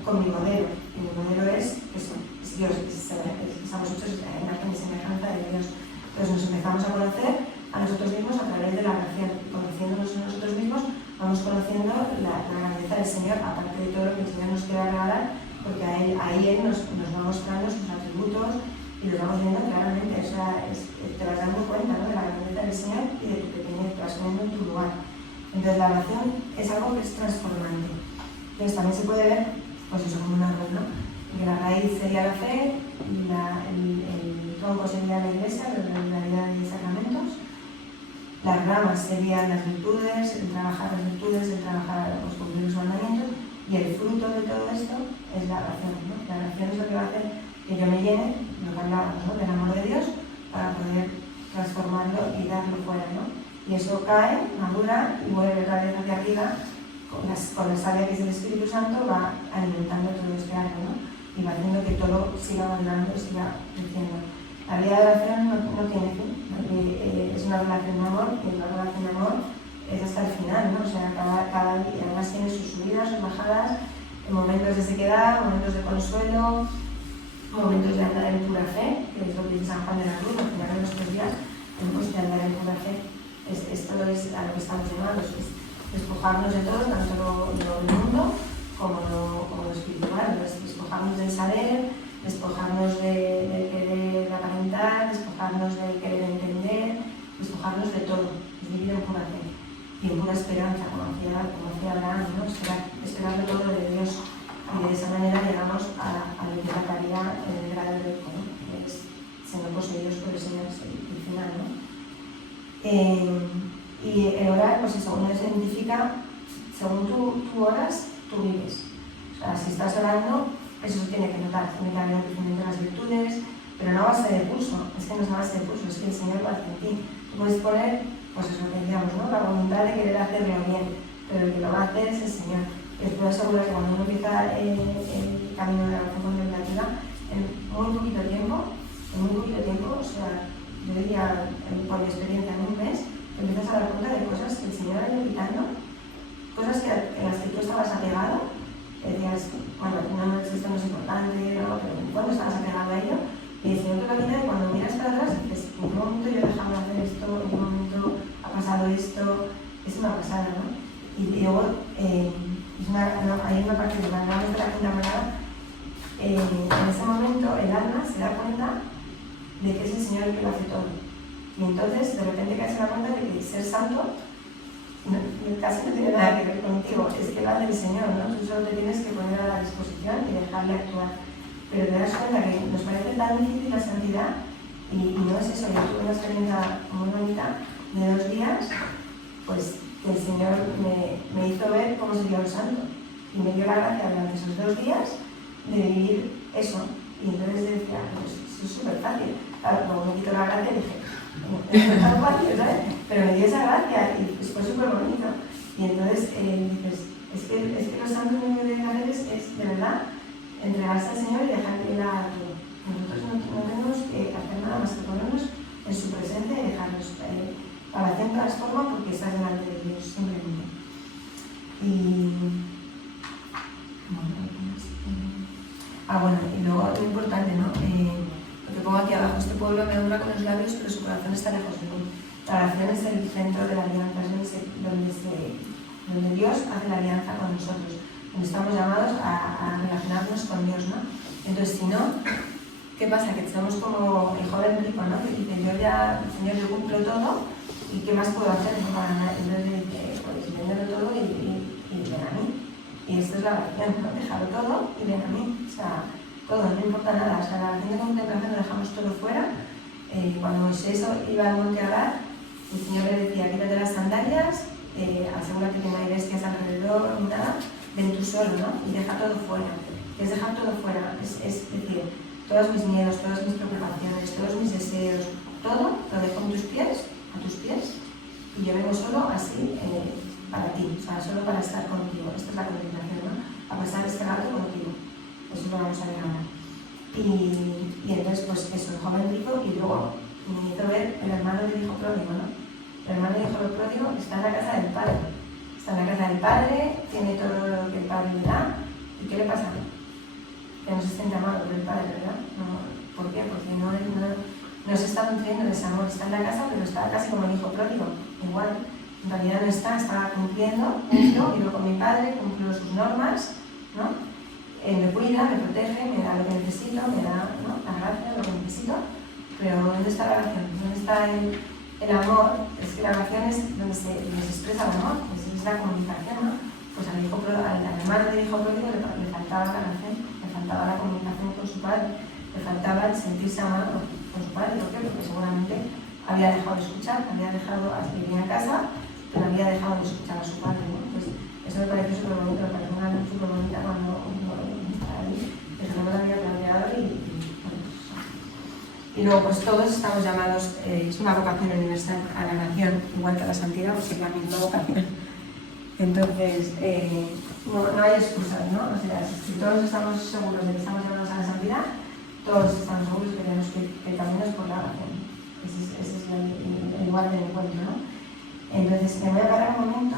con mi modelo. Y mi modelo es eso, es Dios, estamos hechos en imagen y semejanza de Dios. Entonces nos empezamos a conocer a nosotros mismos a través de la oración. Conociéndonos a nosotros mismos, vamos conociendo la grandeza del Señor, aparte de todo lo que el Señor nos quiere regalar, porque ahí Él nos va mostrando sus atributos y los vamos viendo claramente. O sea, te vas dando cuenta, ¿no?, de la grandeza del Señor y de tu pequeñez, te vas poniendo en tu lugar. Entonces la oración es algo que es transformante. Entonces también se puede ver, pues eso, como un árbol, ¿no? Que la raíz sería la fe, el tronco sería la iglesia, la vida de sacramentos, las ramas serían las virtudes, el trabajar las virtudes, el trabajar los cumplir los mandamientos, y el fruto de todo esto es la oración, ¿no? La oración es lo que va a hacer que yo me llene, lo que hablábamos, ¿no?, del amor de Dios, para poder transformarlo y darlo fuera, ¿no? Y eso cae, madura y vuelve otra vez hacia arriba, con la savia que es el Espíritu Santo, va alimentando todo este árbol, ¿no? Y va haciendo que todo siga madurando y siga creciendo. La vida de oración no tiene fin, ¿no? Es una relación de amor, y una relación de amor es hasta el final, ¿no? O sea, cada día además tiene sus subidas, sus bajadas, momentos de sequedad, momentos de consuelo, momentos de andar en pura fe, que es lo que dice San Juan de la Cruz, al final de nuestros días tenemos que andar en pura fe. Esto es a lo que estamos llamados, es despojarnos de todo, tanto lo del mundo como lo espiritual, despojarnos del saber, despojarnos de querer aparentar, despojarnos de querer entender, despojarnos de todo, es vivir en pura fe y en pura esperanza, como hacía Abraham, ¿no? Esperando todo de Dios. Y de esa manera llegamos a lo que trataría el grado heroico, ¿no? Que es siendo poseídos por el Señor, el final, ¿no? Y el orar, pues eso, uno se identifica, según tú oras, tú vives. O sea, si estás orando, eso se tiene que notar, tiene que haber un crecimiento de las virtudes, pero no a base de pulso, es que no es a base de pulso, es que el Señor lo hace en ti. Tú puedes poner, pues eso que decíamos, ¿no? La voluntad de querer hacerlo bien, pero el que lo va a hacer es el Señor. Les puedo asegurar que cuando uno empieza el camino de la oración contemplativa, en muy poquito tiempo, o sea, yo diría por mi experiencia en un mes, te empiezas a dar cuenta de cosas que el Señor ha ido quitando, cosas en las que tú estabas apegado, que decías, bueno, no, esto no es importante, no, pero cuando estabas apegado a ello, y el Señor te lo quita y cuando miras para atrás dices, en un momento yo he dejado de hacer esto, en un momento ha pasado esto, es una pasada, ¿no? Y luego, hay una parte de la quinta morada, en ese momento el alma se da cuenta de que es el Señor el que lo hace todo. Y entonces, de repente caes en la cuenta de que ser santo casi no tiene nada que ver contigo, es que va del Señor, ¿no? Tú solo te tienes que poner a la disposición y dejarle actuar. Pero te das cuenta que nos parece tan difícil la santidad y no es eso. Yo tuve una experiencia muy bonita de 2 días, pues que el Señor me hizo ver cómo sería un santo y me dio la gracia durante esos 2 días de vivir eso. Y entonces decía, pues eso es súper fácil. Claro, luego me quito la gracia y dije, no es tan fácil, ¿sabes? Pero me dio esa gracia y pues fue súper bonito. Y entonces dices, es que los santos lo único que deben hacer es de verdad entregarse al Señor y dejarle ir a todo. Nosotros no tenemos que hacer nada más que ponernos en su presencia y dejarnos. La oración transforma porque estás delante de Dios, simplemente. Y y luego lo importante, ¿no? Lo que pongo aquí abajo, este pueblo me honra con los labios, pero su corazón está lejos de mí. La oración es el centro de la alianza, es donde Dios hace la alianza con nosotros, donde estamos llamados a relacionarnos con Dios, ¿no? Entonces, si no, ¿qué pasa? Que somos como el joven rico, ¿no? Que dice, Señor, yo cumplo todo, ¿y qué más puedo hacer? Entonces, pues véndelo todo y ven a mí. Y esto es la oración, ¿no? Dejarlo todo y ven a mí. O sea, todo, no importa nada. O sea, la oración de contemplación lo dejamos todo fuera. Cuando Moisés iba al monte a orar, el Señor le decía, quítate las sandalias, asegúrate que no hay bestias alrededor ni nada, ven tú solo, ¿no? Y deja todo fuera. Es dejar todo fuera. Es decir, todos mis miedos, todas mis preocupaciones, todos mis deseos, todo lo dejo a tus pies, y yo vengo solo así para ti, o sea, solo para estar contigo. Esta es la contemplación, ¿no? A pasar este rato contigo. Eso lo vamos a ver ahora. Y entonces, pues eso, el joven rico, y luego me hizo ver el hermano del hijo pródigo, ¿no? El hermano del hijo pródigo está en la casa del padre. Está en la casa del padre, tiene todo lo que el padre le da. ¿Y qué le pasa? Que no se siente amado por el padre, ¿verdad? No, ¿por qué? Porque no se está nutriendo de ese amor. Está en la casa, pero está casi como el hijo pródigo. Igual, en realidad no está cumpliendo, cumplo, y luego con mi padre, cumplo sus normas, ¿no? Me cuida, me protege, me da lo que necesito, me da, ¿no?, la gracia, lo que necesito, pero ¿dónde está la oración? ¿Dónde está el amor? Es que la oración es donde se expresa el amor, es la comunicación, ¿no? Pues al hermano del hijo pródigo le faltaba la oración, le faltaba la comunicación con su padre, le faltaba el sentirse amado con su padre. ¿Por qué? Porque seguramente había dejado de escuchar, vivía en casa, pero había dejado de escuchar a su padre, ¿no? Pues eso me pareció súper bonito, me pareció una luz súper bonita cuando está ahí, eso no me lo había planteado y luego pues todos estamos llamados, es una vocación universal a la oración, igual que a la santidad, pues es la misma vocación. Entonces, no hay excusas, ¿no? O sea, si todos estamos seguros de que estamos llamados a la santidad, todos estamos seguros que tenemos que caminar por la oración. Ese es el lugar del encuentro, ¿no? Entonces, me voy a parar un momento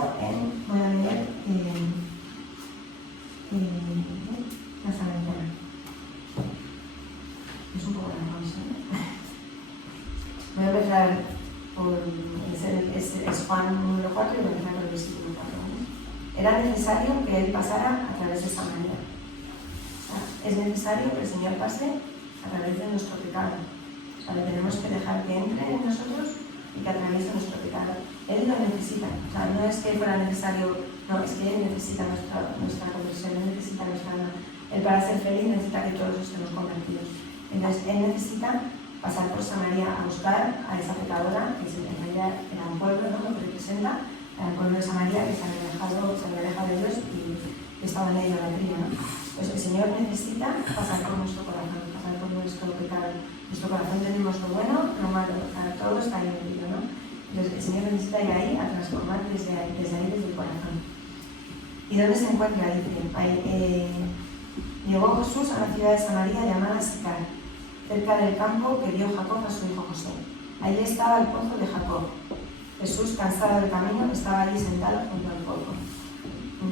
voy a leer la Sagrada. Es un poco largo eso, ¿no? Voy a empezar por es Juan número 4 y voy a empezar por el versículo 4. ¿No? Era necesario que Él pasara a través de Samaria. O sea, es necesario que el Señor pase a través de nuestro pecado. O sea, le tenemos que dejar que entre en nosotros y que atraviesa nuestro pecado. Él lo necesita, o sea, no es que fuera necesario, no, es que Él necesita nuestra conversión, Él necesita nuestra alma. Él para ser feliz necesita que todos estemos convertidos. Entonces, Él necesita pasar por Samaria a buscar a esa pecadora, que en realidad era un pueblo, ¿no?, lo que representa, era el pueblo de Samaria que se había alejado de Dios y estaba en la idolatría, ¿no? Pues el Señor necesita pasar por nuestro corazón, pasar por nuestro pecado. En nuestro corazón tenemos lo bueno, lo malo, o sea, todo está ahí metido, ¿no? Entonces el Señor necesita ir ahí a transformar desde el corazón. ¿Y dónde se encuentra? Dice, llegó Jesús a la ciudad de Samaria llamada Sicar, cerca del campo que dio Jacob a su hijo José. Allí estaba el pozo de Jacob. Jesús, cansado del camino, estaba allí sentado junto al pozo.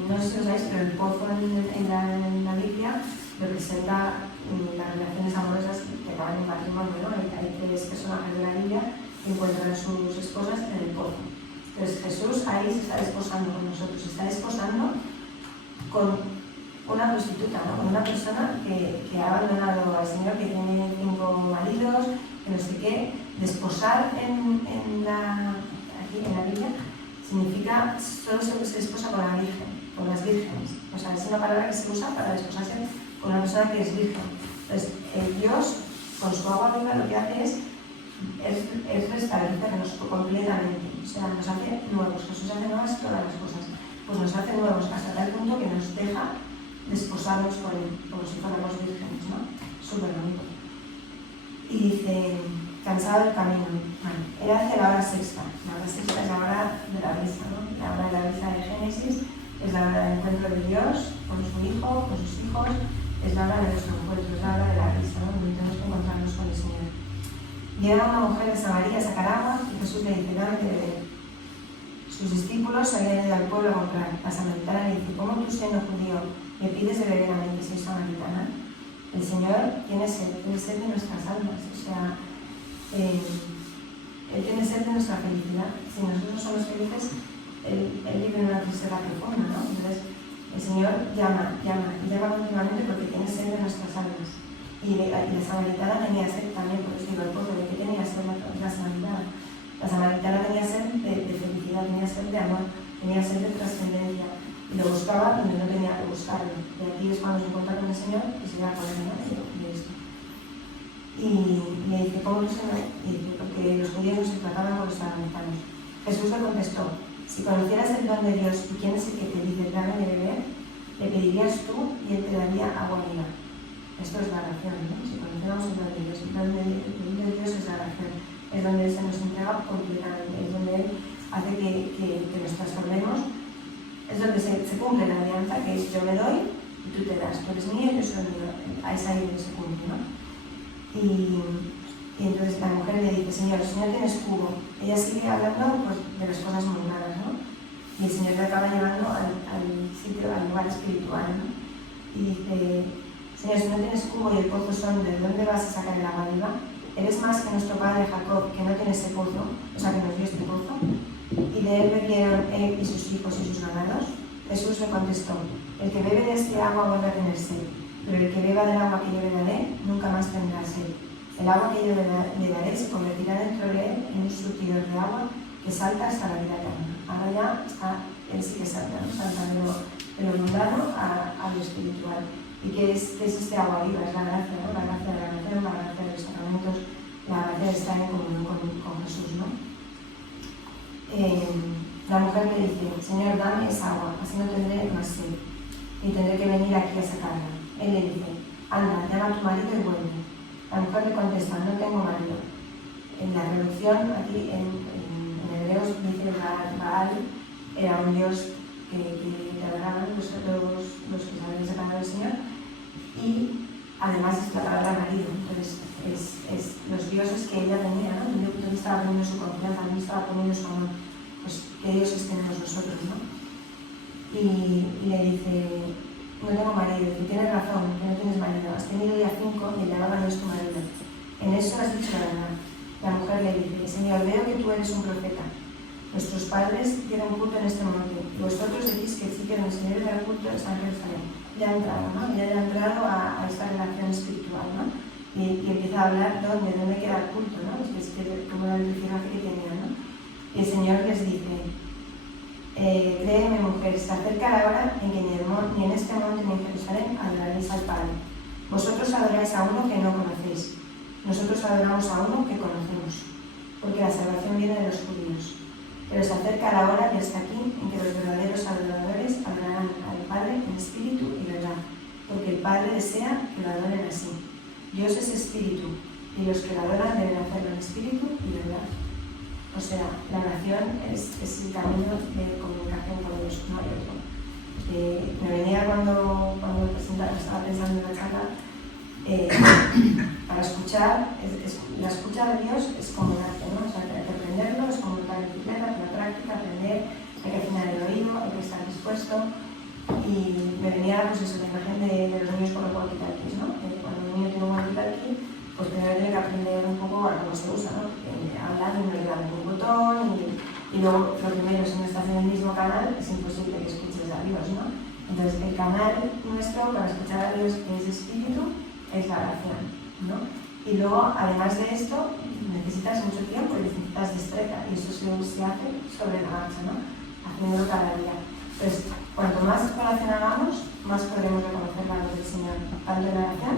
No sé si lo sabéis, pero el pozo en la Biblia representa las relaciones amorosas que acaban en matrimonio, ¿no? Hay tres personajes de la Biblia que encuentran a sus esposas en el pozo. Entonces Jesús ahí se está desposando con nosotros, se está desposando con una prostituta, ¿no? Con una persona que ha abandonado al Señor, que tiene 5 maridos, que no sé qué. Desposar aquí en la Biblia significa solo se desposa con la Virgen, con las vírgenes. O sea, es una palabra que se usa para desposarse con una persona que es virgen. Entonces, Dios, con su agua viva, lo que hace es restablecernos completamente. O sea, nos hace nuevos. Jesús hace nuevas todas las cosas. Pues nos hace nuevos hasta tal punto que nos deja desposarnos con Él, como si fuéramos vírgenes, ¿no? Súper bonito. Y dice, cansado del camino. Bueno, era hacia la hora sexta. La hora sexta es la hora de la brisa, ¿no? La hora de la brisa de Génesis es la hora del encuentro de Dios con su hijo, con sus hijos, es la hora de nuestro encuentro, es la hora de la brisa, ¿no? Donde tenemos que encontrarnos con el Señor. Llega una mujer de Samaria a sacar agua y Jesús le dice, dame de beber. Sus discípulos se habían ido al pueblo a comprar. La samaritana le dice, ¿cómo tú, siendo judío, me pides de beber a mí que soy samaritana? El Señor tiene sed de nuestras almas, o sea, Él tiene sed de nuestra felicidad. Si nosotros somos felices, Él vive en una tristeza profunda, ¿no? Entonces, el Señor llama continuamente porque tiene sed de nuestras almas. Y la samaritana tenía sed también, por eso iba al pueblo, de que tenía sed la samaritana. La samaritana tenía sed de felicidad, tenía sed de amor, tenía sed de trascendencia. Y lo buscaba donde no tenía que buscarlo. Y aquí es cuando se encuentra con el Señor y se da cuenta de esto. Y le dice, ¿cómo no se ve? Y dice, porque los judíos no se trataban con los samaritanos. Jesús le contestó, si conocieras el don de Dios y quién es el que te dice, dame de beber, le pedirías tú y Él te daría agua viva. Esto es la oración, ¿no? Si conocemos el don de Dios, el don de Dios es la oración. Es donde Él se nos entrega completamente, es donde Él hace que nos transformemos. Es donde se cumple la alianza, que es yo me doy y tú te das. Tú eres mío y yo soy mío. Es ahí donde se cumple, ¿no? Y entonces la mujer le dice, Señor tienes cubo. Ella sigue hablando pues, de las cosas mundanas, ¿no? Y el Señor le acaba llevando al sitio, al lugar espiritual, ¿no? Y dice, Señor, si no tienes cubo y el pozo son, ¿de dónde vas a sacar el agua viva? Eres más que nuestro padre Jacob, que no tiene ese pozo, o sea, que nos dio este pozo. Y de él bebieron él y sus hijos y sus ganados. Jesús le contestó, el que bebe de este agua vuelve a tener sed, pero el que beba del agua que yo le daré, nunca más tendrá sed. El agua que yo le daré se convertirá dentro de él en un surtidor de agua que salta hasta la vida eterna. Ahora ya está, él sí que salta, ¿no? Salta de lo mundano a lo espiritual. ¿Y qué es este agua viva? Es la gracia, ¿no? La gracia de la oración, la gracia de los sacramentos, la gracia de estar en comunión con Jesús, ¿no? La mujer le dice, Señor, dame esa agua, así no tendré más sed y tendré que venir aquí a sacarla. Él le dice, anda, llama a tu marido y vuelve. La mujer le contesta, no tengo marido. En la traducción, aquí en hebreos dice Baal era un dios que adoraban los que se habían separado del Señor, y además es la palabra marido. Entonces es los dioses que ella tenía, ¿no? Donde estaba poniendo su confianza, donde estaba poniendo su amor. Pues qué dioses tenemos nosotros, ¿no? Y le dice, no tengo marido. Y tienes razón, que no tienes marido. Has tenido ya 5 y el de ahora no es tu marido. En eso has dicho la verdad. La mujer le dice, Señor, veo que tú eres un profeta. Nuestros padres dieron culto en este monte, y vosotros decís que el sitio donde el Señor da culto es en Jerusalén. Ya ha entrado, ¿no? Ya ha entrado a esta relación espiritual, ¿no? Y empieza a hablar de dónde queda el culto, ¿no? Es que como la religionaje que tenía, ¿no? Y el Señor les dice, créeme mujer, se acerca la hora en que ni en este monte ni en Jerusalén adoraréis al Padre. Vosotros adoráis a uno que no conocéis, nosotros adoramos a uno que conocemos, porque la salvación viene de los judíos. Pero se acerca la hora y está aquí en que los verdaderos adoradores adorarán al Padre en espíritu y verdad, porque el Padre desea que lo adoren así. Dios es espíritu, y los que lo adoran deben hacerlo en espíritu y verdad. O sea, la oración es el camino de comunicación con Dios, no hay otro. Me venía cuando estaba pensando en la charla, para escuchar, la escucha de Dios es como un arte, ¿no? O sea, hay que aprenderlo, es como una bicicleta, la práctica, aprender, hay que afinar el oído, hay que estar dispuesto. Y me venía pues eso, la imagen de los niños con los walkie-talkies, ¿no? Cuando un niño tiene un walkie-talkie, pues primero tiene que aprender un poco a cómo se usa, ¿no? Hablar y no le dan un botón, y luego lo primero, si no estás en el mismo canal, es imposible que escuches a Dios, ¿no? Entonces, el canal nuestro para escuchar a Dios, que es espíritu, es la oración, ¿no? Y luego, además de esto, necesitas mucho tiempo y necesitas destreza, y eso se hace sobre la marcha, ¿no? Haciéndolo cada día. Entonces, cuanto más oración hagamos, más podremos reconocer la voz del Señor, tanto en la oración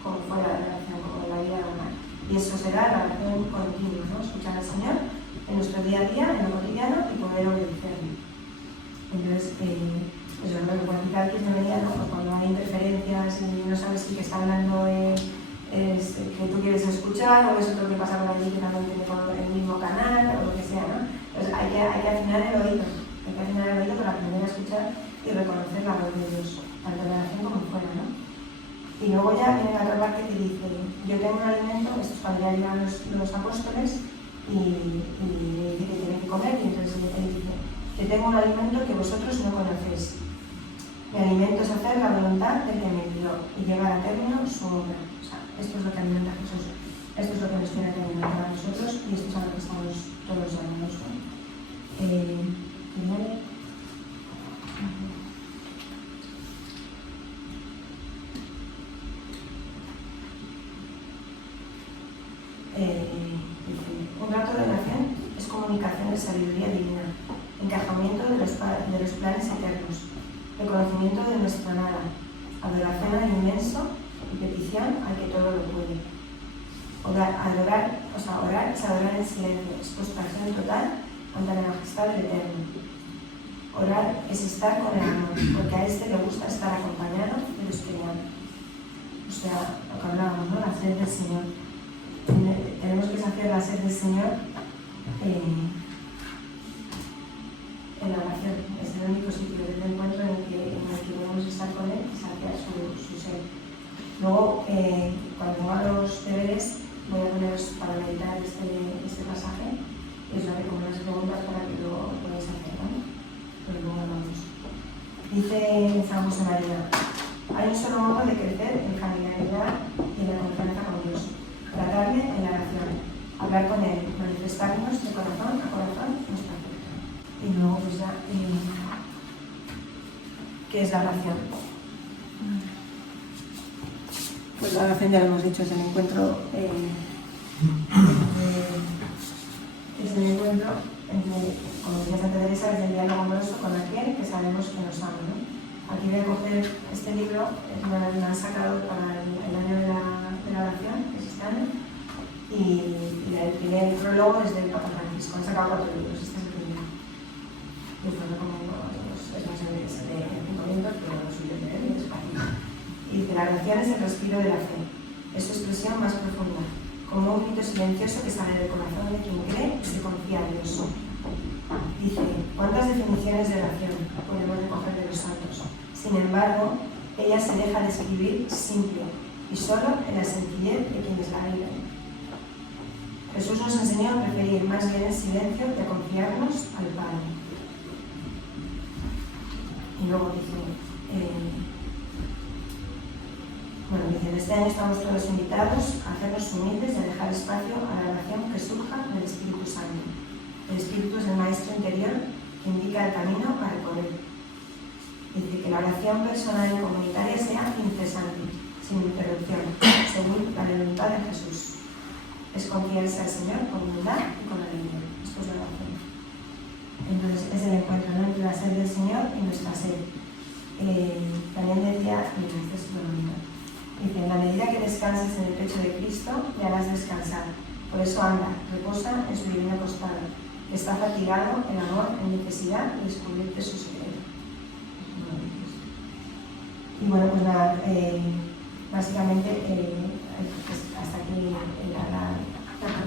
como fuera de la oración, como en la vida normal. Y eso será la oración continua, ¿no? Escuchar al Señor en nuestro día a día, en lo cotidiano, y poder obedecerle. Entonces, eso es lo que cualificar que es de medida, ¿no? Cuando hay interferencias y no sabes si que está hablando es que tú quieres escuchar o es otro que pasa por allí que también tiene el mismo canal o lo que sea, ¿no? Entonces hay que afinar el oído, para aprender a escuchar y reconocer la voz de Dios, tanto en la oración como fuera, ¿no? Y luego ya viene la otra parte que dice, yo tengo un alimento, esto es cuando ya llegan los apóstoles y dice que tienen que comer, y entonces él dice, que tengo un alimento que vosotros no conocéis. Mi alimento es hacer la voluntad del que me envió y llevar a término su obra. O sea, esto es lo que alimenta a Jesús. Esto es lo que nos tiene que alimentar a nosotros y esto es a lo que estamos todos llamados, ¿no? Un rato de oración es comunicación de sabiduría divina, encajamiento de los planes eternos, reconocimiento de nuestra nada, adoración al inmenso y petición al que todo lo puede. Orar es adorar en silencio, es postración total ante la majestad del Eterno. Orar es estar con el amor, porque a este le gusta estar acompañado de los que le aman. O sea, lo que hablábamos, ¿no? La sed del Señor. Tenemos que saciar la sed del Señor en la oración. Es el único sitio de encuentro en el que podemos estar con Él y saciar su sed. Luego, cuando hago los deberes, voy a poneros para meditar este pasaje y os haré como unas preguntas para que lo podáis hacer, ¿no? Pero luego vamos. Dice San José María, hay un solo modo de crecer en familiaridad y en la confianza con Dios. Tratarle en la oración, hablar con Él, manifestarnos de corazón a corazón nuestra fe. Y luego, pues ya, ¿qué es la oración? Pues la oración ya lo hemos dicho, es el encuentro entre, como decía Santa Teresa, es el diálogo amoroso con aquel que sabemos que nos ama, ¿no? Aquí voy a coger este libro, lo han sacado para el año de la oración, que es este año, y el primer prólogo es del Papa Francisco. Han sacado 4 libros, este es el primero. Yo os lo recomiendo a todos, es más de 5 minutos, pero no soy de leer y es fácil. Y dice, la oración es el respiro de la fe, es su expresión más profunda, como un grito silencioso que sale del corazón de quien cree y se confía a Dios. Dice, ¿cuántas definiciones de oración podemos recoger de los santos? Sin embargo, ella se deja describir simple y solo en la sencillez de quienes la viven. Jesús nos enseñó a preferir más bien el silencio que a confiarnos al Padre. Y luego dice, en este año estamos todos invitados a hacernos humildes y a dejar espacio a la oración que surja del Espíritu Santo. El Espíritu es el maestro interior que indica el camino a recorrer. Dice que la oración personal y comunitaria sea incesante, sin interrupción, según la voluntad de Jesús. Es confiarse al Señor con humildad y con alegría. Esto es la oración. Entonces es el encuentro, ¿no?, entre la sed del Señor y nuestra sed. También decía, mira, esto es lo bonito. Dice, en la medida que descanses en el pecho de Cristo, le harás descansar. Por eso anda, reposa en su divino costado, que está fatigado en amor, en necesidad de descubrirte su secreto. Y bueno, pues nada, básicamente hasta aquí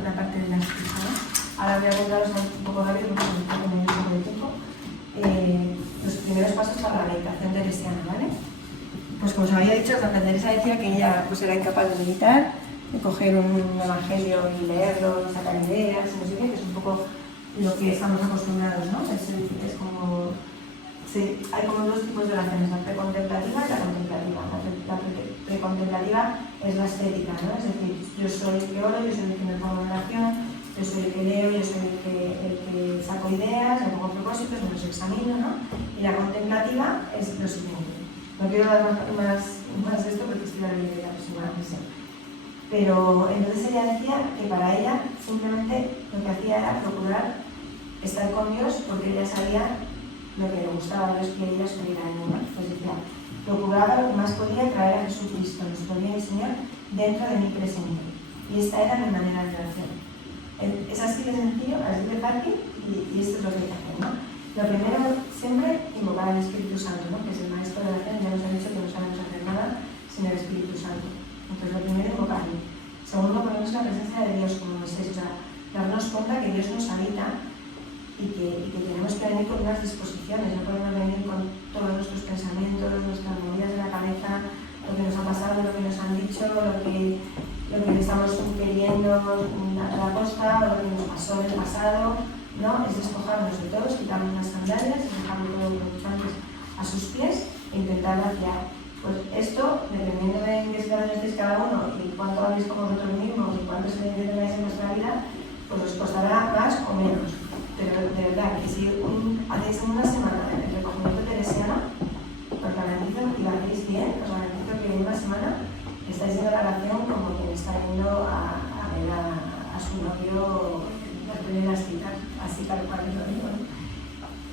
la parte de la inscripción. Ahora voy a contaros un poco rápido porque me estoy teniendo un poco de tiempo. Los primeros pasos para la meditación teresiana, ¿vale? Pues como os había dicho, Santa Teresa decía que ella pues, era incapaz de meditar, de coger un evangelio y leerlo, y sacar ideas, no sé qué, que es un poco lo que estamos acostumbrados, ¿no? Es como... Sí, hay como dos tipos de oraciones, la precontemplativa y la contemplativa. La precontemplativa es la estética, ¿no? Es decir, yo soy el que oro, yo soy el que me pongo en oración, yo soy el que leo, yo soy el que saco ideas, me pongo propósitos, me los examino, ¿no? Y la contemplativa es lo siguiente. No quiero dar más de esto porque estoy a la idea personal, no sé. Pero entonces ella decía que para ella simplemente lo que hacía era procurar estar con Dios porque ella sabía lo que le gustaba a Dios que ella estuviera en ella. Pues decía, procuraba lo que más podía traer a Jesucristo, nuestro bien y Señor, dentro de mi presente. Y esta era mi manera de oración. Es así de sencillo, así de fácil, y esto es lo que hay que hacer, ¿no? Lo primero, siempre invocar al Espíritu Santo, ¿no?, que es el maestro de la oración. Ya nos ha dicho que no sabemos hacer nada sin el Espíritu Santo. Entonces, lo primero, invocarle. Segundo, ponernos en la presencia de Dios, como Moisés, o sea, darnos cuenta que Dios nos habita y que tenemos que venir con unas disposiciones, no podemos venir con todos nuestros pensamientos, nuestras movidas de la cabeza, lo que nos ha pasado, lo que nos han dicho, lo que estamos queriendo a la costa, lo que nos pasó en el pasado, ¿no? Es despojarnos de todos, quitarnos las sandalias y dejarlo todo como antes a sus pies e intentar vaciar. Pues esto, dependiendo de en qué situación estéis cada uno y cuánto habléis con vosotros mismos y cuánto se tengáis en vuestra vida, pues os costará más o menos. Pero de verdad que si hacéis en una semana el recogimiento teresiano, os garantizo que lo hacéis bien, os garantizo que en una semana estáis en la relación como quien está yendo a ver a su novio las primeras citas, así tal cual lo digo, ¿no?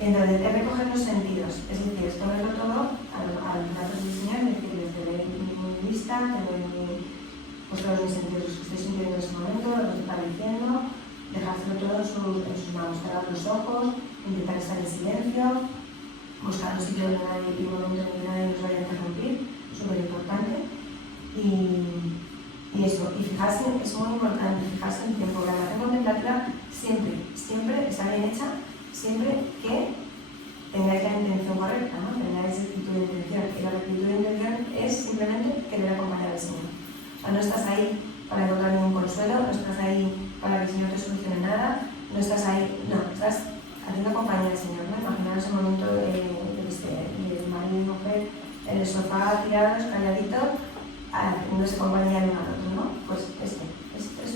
Entonces, es recoger los sentidos, es decir, es ponerlo todo a los datos del Señor, es decir, desde mi vista, pues todos mis sentidos, los que estoy sintiendo en ese momento, lo que está diciendo, dejárselo todo en sus manos, cerrar los ojos, intentar estar en silencio, buscar un sitio donde nadie y un momento en que nadie nos vaya a interrumpir, súper importante. Y eso, y fijarse, es muy importante fijarse en el tiempo. La oración contemplativa siempre está bien hecha, siempre que tengáis la intención correcta, ¿no? Tengáis el espíritu de intención. Y la actitud de intención es simplemente querer acompañar al Señor. O sea, no estás ahí para encontrar ningún consuelo, no estás ahí para que el Señor te solucione nada, no estás ahí, no, estás haciendo compañía al Señor, ¿no? Imaginaos el momento de marido y mujer en el sofá, tirados, calladitos, haciéndose compañía de uno al otro, ¿no? Pues esto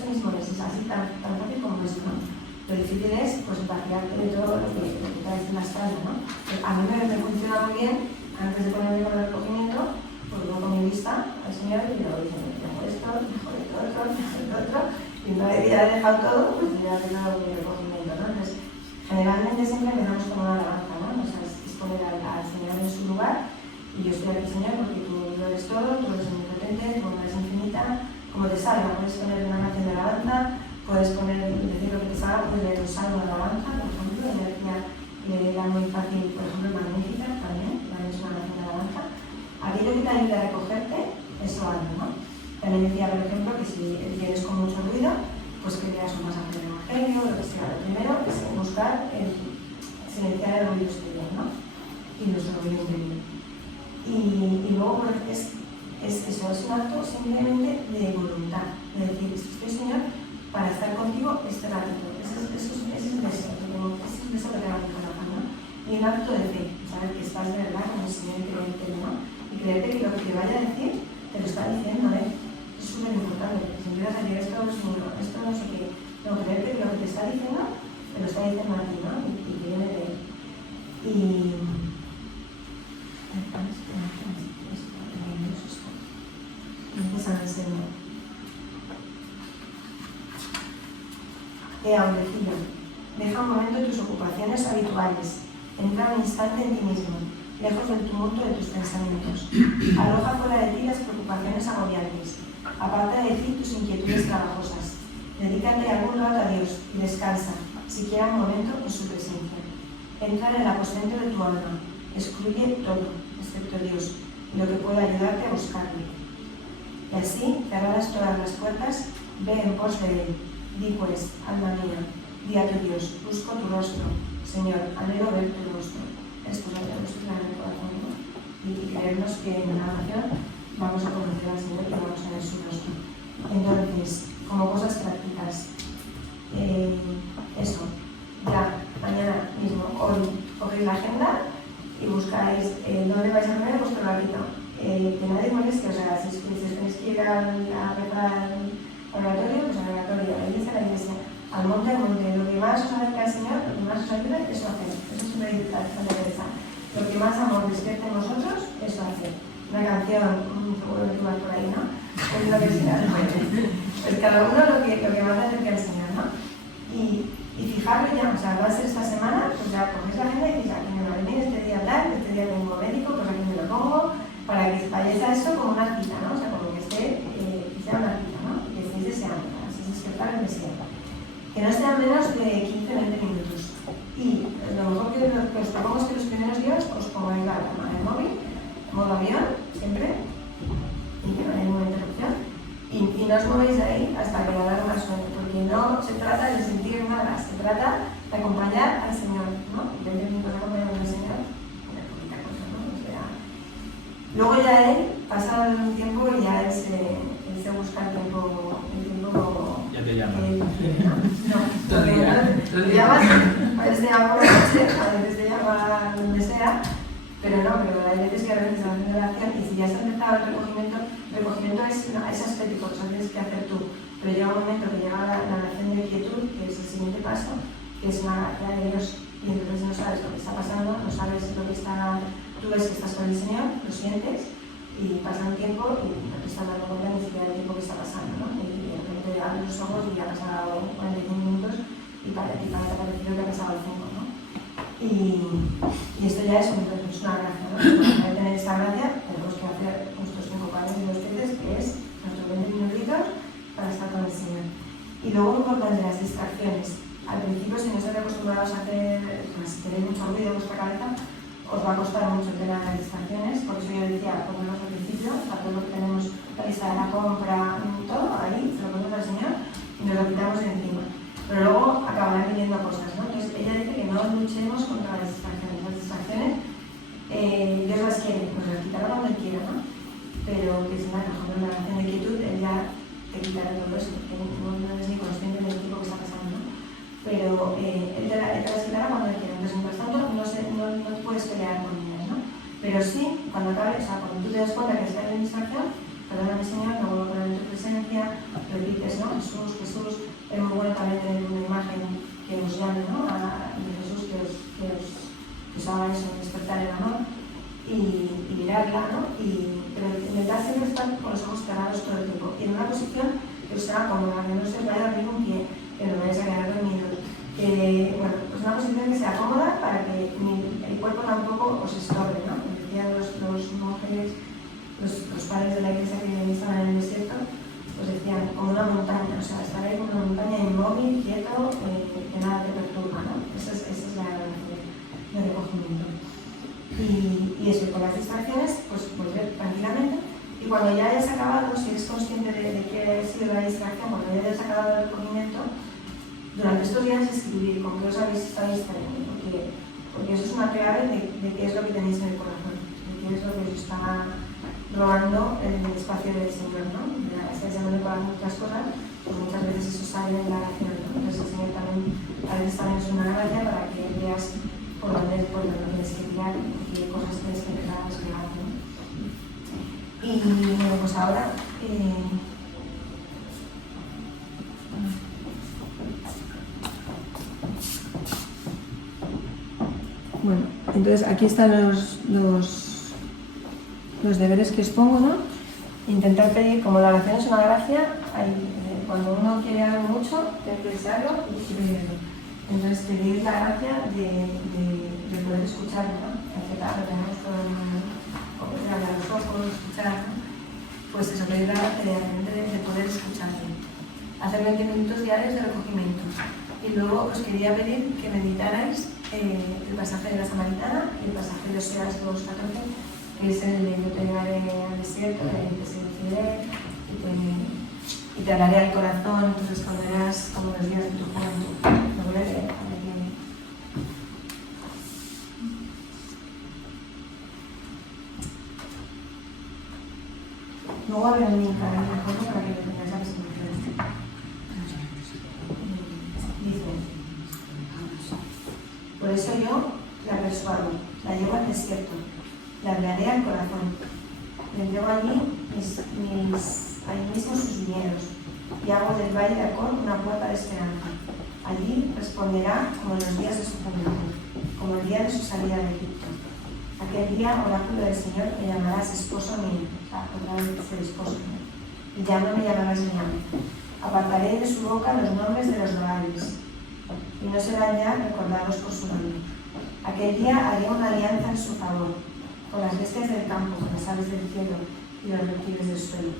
mismo es así tan fácil como esto, ¿no? Lo difícil es pues vaciarte de todo lo que traes en la espalda, ¿no? A mí me funciona muy bien, antes de ponerme con el recogimiento, pues voy con mi vista al Señor y le digo, dejo esto, dejo esto otro, y una vez ya he dejado todo, pues ya he dejado mi recogimiento, ¿no? Entonces, generalmente siempre empezamos con una alabanza, ¿no? O sea, es poner al Señor en su lugar, y yo estoy aquí, Señor, porque tú lo eres todo, tú eres omnipotente, tu bondad es infinita, como te salga, puedes poner una canción de alabanza, puedes decir lo que te salga, puedes leer un salmo de alabanza, por ejemplo, le da muy fácil, por ejemplo, Magnífica también es una canción de alabanza. Aquello que te ayuda a recogerte, eso algo, ¿no? También decía, por ejemplo, que si vienes con mucho ruido, pues que leas un pasaje del Evangelio, lo que sea. Lo primero es buscar silenciar el ruido exterior, ¿no? Y nuestro ruido interior. Y luego es eso, es un acto simplemente de voluntad, de decir, estoy, Señor, para estar contigo este ratito. Ese es el deseo, ese es el deseo que tengo en mi corazón, ¿no? Y un acto de fe, saber que estás de verdad con el Señor y creerte, ¿no? Y creerte que lo que te vaya a decir, te lo está diciendo, ¿eh? Es súper importante, porque si empiezas a decir esto no sé qué, no, creerte que lo que te está diciendo, te lo está diciendo a ti, ¿no? Y que viene de él. Aurelio, deja deja un momento tus ocupaciones habituales. Entra un instante en ti mismo, lejos del tumulto de tus pensamientos. Arroja fuera de ti las preocupaciones agobiantes. Aparta de ti tus inquietudes trabajosas. Dedícate algún rato a Dios y descansa, siquiera un momento en su presencia. Entra en el aposento de tu alma. Excluye todo, excepto Dios, y lo que pueda ayudarte a buscarle. Y así, cerradas todas las puertas, ve en pos de Él. Di pues, alma mía, di a tu Dios, busco tu rostro. Señor, anhelo ver tu rostro. Esto es lo que nos trae en el corazón, ¿no? Y creernos que en la oración vamos a conocer al Señor y vamos a ver su rostro. Entonces, como cosas prácticas, eso, ya mañana mismo, hoy, cogéis la agenda y buscáis dónde vais a comer vuestro ratito. Que nadie moleste, o sea, si tenéis que ir a rezar al oratorio, pues al oratorio, a la iglesia, al monte, lo que más os acerca al Señor, lo que más os ayuda, eso hacer. Eso siempre dice la Teresa. Lo que más amor despierte en vosotros, eso hacer. Una canción, seguro que tú vas por ahí, ¿no? Pues lo que sea, pues cada uno lo que más acerca al Señor, ¿no? Y fijarlo ya, o sea, va a ser esta semana, pues ya cogéis la agenda y decís, aquí me va a venir este día tal, este día tengo médico, pues aquí me lo pongo, para que vayáis a eso como una cita, ¿no? O sea, como que sea una cita, ¿no? Que estéis deseando, para que despertar el deseo. Que no sean menos de 15 o 20 minutos. Y lo mejor que os propongo es que los primeros días os pongáis la alarma en el móvil, modo avión, siempre, y que no haya ninguna interrupción. Y no os movéis de ahí hasta que la alarma suene, porque no se trata de sentir nada, se trata de acompañar al Señor, ¿no? 20 minutos acompañando al Señor, una poquita cosa, ¿no? O sea, luego ya Él, pasado un tiempo, ya Él se busca el tiempo ya te llama. No, te llamas, a veces te llama por la noche, a veces te llama donde sea, pero hay veces que a veces hacen oración y si ya has empezado el recogimiento es aspético, eso tienes que hacer tú, pero llega un momento que llega la oración de quietud, que es el siguiente paso, que es una gracia de Dios, y entonces no sabes lo que está pasando, no sabes lo que está, tú ves que estás con el Señor, lo sientes, y pasa un tiempo y no te estás dando cuenta ni siquiera del tiempo que está pasando, ¿no? Y de repente abres los ojos y ya ha pasado 45 minutos y parece que ha pasado el tiempo, ¿no? Y esto ya es una gracia, ¿no? Para tener esta gracia tenemos que hacer nuestros 5 panes y 2 veces, que es nuestros 20 minutitos para estar con el Señor. Y luego importante, las distracciones. Al principio, si no estáis acostumbrados a hacer, si tenéis mucho ruido en vuestra cabeza, os va a costar mucho el tema de las distracciones, por eso yo decía, ponemos al principio, a todo lo que tenemos la lista de la compra, todo, ahí, se lo ponemos al Señor y nos lo quitamos de encima. Pero luego acabarán viniendo cosas, ¿no? Entonces ella dice que no luchemos contra las distracciones. Las distracciones, Dios las quiere, pues las quitará cuando Él quiera, ¿no? Pero que si no, mejor en la oración de quietud, Él ya te quitará todo eso, porque no eres ni consciente del tiempo que está pasando, ¿no? Pero Él te las quitará cuando Él quiera. Entonces, mientras tanto, no te puedes pelear con ellas, ¿no? Pero sí, cuando acabe, o sea, cuando tú te das cuenta que estás en distracción, perdóname Señor, me vuelvo a poner en tu presencia, repites, ¿no? Jesús, es muy bueno también tener una imagen que os llame, ¿no? De Jesús que os haga eso, despertar el amor y mirarla, ¿no? Pero intentar siempre estar con los ojos cerrados todo el tiempo y en una posición que os sea cómoda, que no se vaya a abrir un pie, que no vayáis a quedar dormidos. Bueno, pues una posición que sea cómoda para que el cuerpo tampoco os estorbe, ¿no? Decían los monjes, los padres de la iglesia que estaban en el desierto, pues decían como una montaña, o sea, estar ahí como una montaña inmóvil, quieto, que nada te perturba, ¿no? Esa es la gracia de recogimiento. Y eso, con las distracciones, pues volver tranquilamente. Y cuando ya hayas acabado, si eres consciente de que ha sido la distracción, cuando ya hayas acabado el recogimiento, durante estos días escribir con qué os habéis estado distrayendo, porque eso es una clave de qué es lo que tenéis en el corazón, de qué es lo que os está robando el espacio del Señor, ¿no? Estáis llamando para muchas cosas, pues muchas veces eso sale de la oración, ¿no? Entonces el Señor también, a veces también es una gracia para que veas por dónde tienes que tirar y qué cosas tienes que empezar a desplegar, ¿no? Y bueno, pues ahora bueno, entonces aquí están los deberes que os pongo, ¿no? Intentar pedir, como la oración es una gracia, cuando uno quiere algo mucho, tiene que desearlo y pedirlo. Entonces, pedir la gracia de poder escucharlo, ¿no? Lo tenemos todo el mundo, abrir los ojos, escuchar, ¿no? Pues eso, pedir la gracia de poder escucharlo. Hacer 20 minutos diarios de recogimiento. Y luego os quería pedir que meditarais el pasaje de la Samaritana y el pasaje de Oseas 2:14, que es el de yo te llevaré al desierto, te seduciré y te hablaré al corazón, te responderás como los días de tu juventud. Lo voy a leer, a ver qué. Luego habrá un link ahí en el fondo para que lo tengáis a disposición. Dice: por eso yo la persuado, la llevo al desierto, la hablaré al corazón, le entrego allí mismo sus viñedos, y hago del valle de Acón una puerta de esperanza. Allí responderá como en los días de su juventud, como el día de su salida de Egipto. Aquel día, oráculo del Señor, me llamarás esposo mío, o sea, otra vez el esposo mío, y ya no me llamarás mi amo. Apartaré de su boca los nombres de los Baales, y no serán ya recordados por su nombre. Aquel día haré una alianza en su favor, con las bestias del campo, con las aves del cielo y los reptiles del suelo.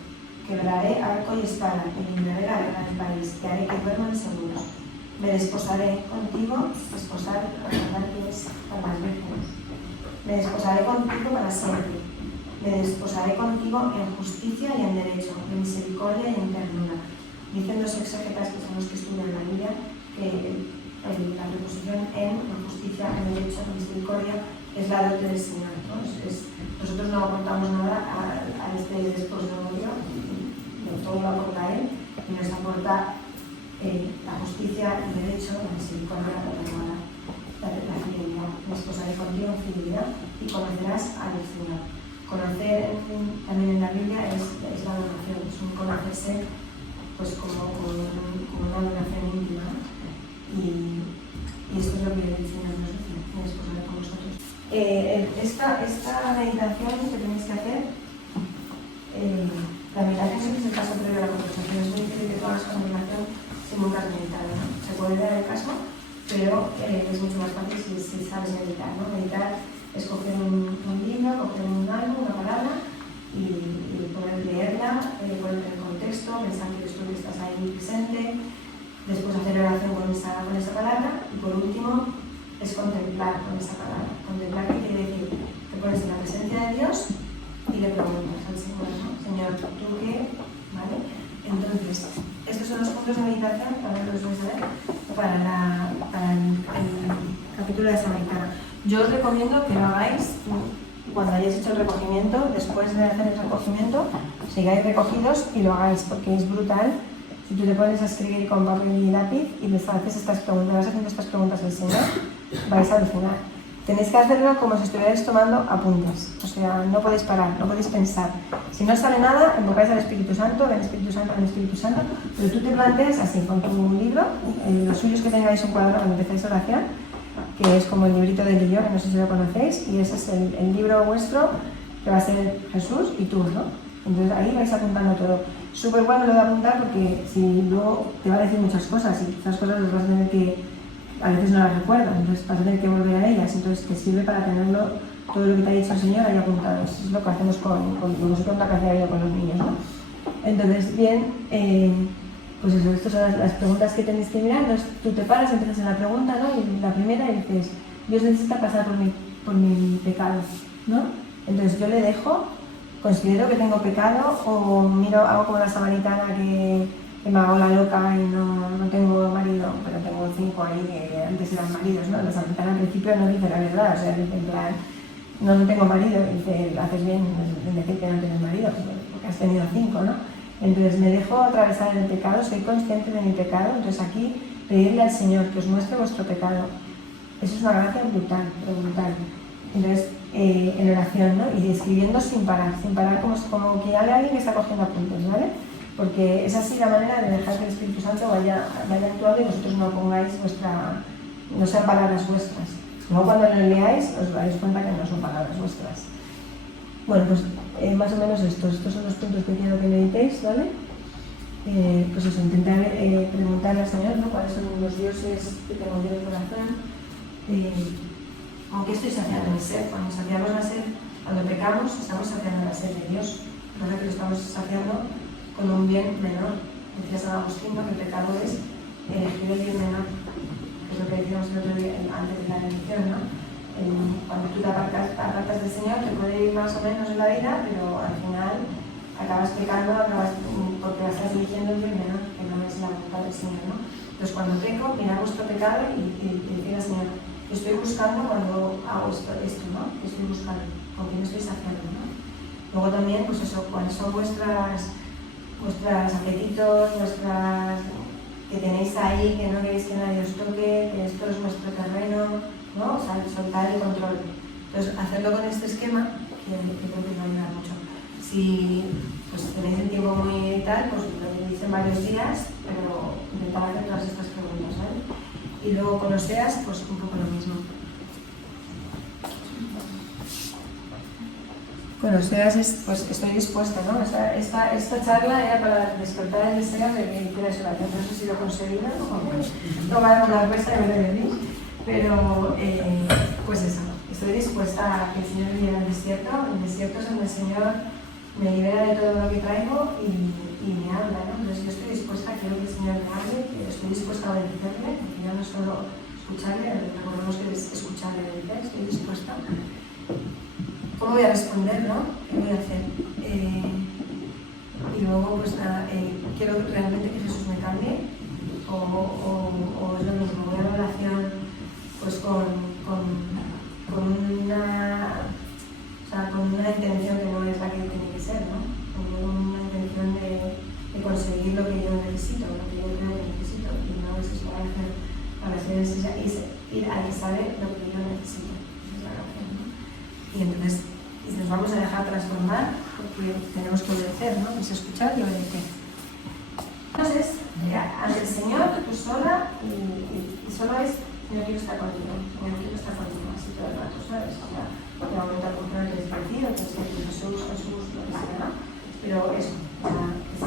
Quebraré arco y espada, y libraré la guerra del país, y haré que duerman seguros. Me desposaré contigo, desposar para dar pies para las vírgenes. Me desposaré contigo para siempre. Me desposaré contigo en justicia y en derecho, en misericordia y en ternura. Dicen los exégetas, que son los que estudian la Biblia, que la preposición en justicia, en derecho, en misericordia, es la dote del Señor, ¿no? Nosotros no aportamos nada a este desposorio, todo lo aporta Él, y nos aporta la justicia, el derecho, la misericordia, la fidelidad. Me esposaré contigo en fidelidad y conocerás al Señor. Conocer también en la Biblia es la adoración, es un conocerse pues como una adoración íntima. Y esto es lo que el Señor nos dice, me desposaré con vosotros. Esta meditación que tenéis que hacer, la meditación es el paso previo a la conversación. Es muy difícil que todas las meditación si nunca has meditado, ¿no? Se puede dar el caso, pero es mucho más fácil si sabes meditar, ¿no? Meditar es coger un libro, coger algo, una palabra y poder leerla, poner en contexto, pensar que tú estás ahí presente, después hacer oración con esa palabra y por último es contemplar con esa palabra. Contemplar, ¿qué quiere decir? Te pones en la presencia de Dios y le preguntas al Señor, ¿no? Señor, ¿tú qué? ¿Vale? Entonces, estos son los puntos de meditación, también los vais a ver, para el capítulo de Samaritana. Yo os recomiendo que lo hagáis cuando hayáis hecho el recogimiento, después de hacer el recogimiento, sigáis recogidos y lo hagáis, porque es brutal. Si tú te pones a escribir con papel y lápiz y les haces estas preguntas, vas haciendo estas preguntas al Señor, vais a alucinar. Tenéis que hacerlo como si estuvierais tomando apuntes, o sea, no podéis parar, no podéis pensar. Si no sale nada, invocáis al Espíritu Santo, ven Espíritu Santo, ven Espíritu Santo, pero tú te planteas así, con tu libro, los suyos que tengáis un cuadro cuando empecéis oración, que es como el librito del yo, que no sé si lo conocéis, y ese es el libro vuestro, que va a ser Jesús y tú, ¿no? Entonces ahí vais apuntando todo. Súper bueno lo de apuntar porque si luego te va a decir muchas cosas y esas cosas las vas a tener que, a veces no las recuerdas, entonces vas a tener que volver a ellas, entonces te sirve para tenerlo, todo lo que te ha dicho el Señor ahí apuntado. Eso es lo que hacemos con nosotros en la casa de vida con los niños, ¿no? Entonces, bien, pues eso, estas son las preguntas que tenéis que mirar. Entonces tú te paras, empiezas en la pregunta, ¿no? Y la primera y dices, Dios necesita pasar por mi pecado, ¿no? Entonces yo le dejo, considero que tengo pecado o miro, hago como la samaritana que me hago la loca y no tengo marido, pero tengo 5 ahí que antes eran maridos, ¿no? La samaritana al principio no dice la verdad, o sea, dice en plan, no tengo marido, y dice, haces bien en decir que no tienes marido, porque has tenido 5, ¿no? Entonces me dejo atravesar el pecado, soy consciente de mi pecado, entonces aquí pedirle al Señor que os muestre vuestro pecado. Eso es una gracia brutal, brutal. Entonces, en oración, ¿no? Y escribiendo sin parar como que haya alguien que está cogiendo apuntes, ¿vale? Porque es así la manera de dejar que el Espíritu Santo vaya actuando y vosotros no pongáis no sean palabras vuestras. Luego cuando lo leáis os daréis cuenta que no son palabras vuestras. Bueno, pues más o menos estos son los puntos que quiero que meditéis, ¿vale? pues eso, intentar preguntarle al Señor, ¿no? Cuáles son los dioses que tengo yo en el corazón, con qué estoy saciando mi sed. Cuando saciamos la sed, cuando pecamos, estamos saciando la sed de Dios. Entonces que lo estamos saciando con un bien menor. Decía San Agustín que el pecado es elegir el bien menor, que es lo que decíamos el otro día antes de la religión, ¿no? Cuando tú te apartas del Señor, te puede ir más o menos en la vida, pero al final acabas pecando, porque estás eligiendo el bien menor, que no es la voluntad del Señor, ¿no? Entonces cuando peco, mirar vuestro pecado y decir al Señor, estoy buscando cuando hago esto, ¿no? Estoy buscando, con quién estoy saciando, ¿no? Luego también, pues eso, cuáles son vuestros apetitos, que tenéis ahí, que no queréis que nadie os toque, que esto es vuestro terreno, ¿no? O sea, soltar el control. Entonces, hacerlo con este esquema, que creo que os va a ayudar mucho. Si pues, tenéis el tiempo muy tal, pues lo que dicen varios días, pero intentar hacer todas estas preguntas, ¿vale? Y luego con Oseas, pues un poco lo mismo. Con Oseas, pues estoy dispuesta, ¿no? Esta charla era para despertar el deseo de que hicierais oración. No sé si lo he conseguido, ¿no? Tomar una respuesta de ver de mí, pero pues eso, estoy dispuesta a que el Señor me lleve al desierto. El desierto es donde el Señor me libera de todo lo que traigo y me habla, ¿no? Entonces yo estoy dispuesta, quiero que el Señor me hable, que estoy dispuesta a obedecerle, porque ya no es solo escucharle, recordemos que es escucharle y obedecer, estoy dispuesta. ¿Cómo voy a responder, no? ¿Qué voy a hacer? Y luego, pues nada, quiero realmente que Jesús me cambie, o es lo mismo, voy a una relación pues con una intención que no es la que tiene que ser, ¿no? Con una intención de conseguir lo que yo necesito, lo que yo creo que necesito, y no es eso para ser ir al que sabe lo que yo necesito. Y entonces nos vamos a dejar transformar porque tenemos que obedecer, ¿no? Es escuchar y obedecer. Entonces, ante el Señor, tú sola y solo es, Señor, quiero estar contigo, Señor, quiero estar contigo, así todo el rato, ¿sabes? O sea, de momento a comprar el despertido, que es Jesús, lo que sea, ¿no? Pero eso,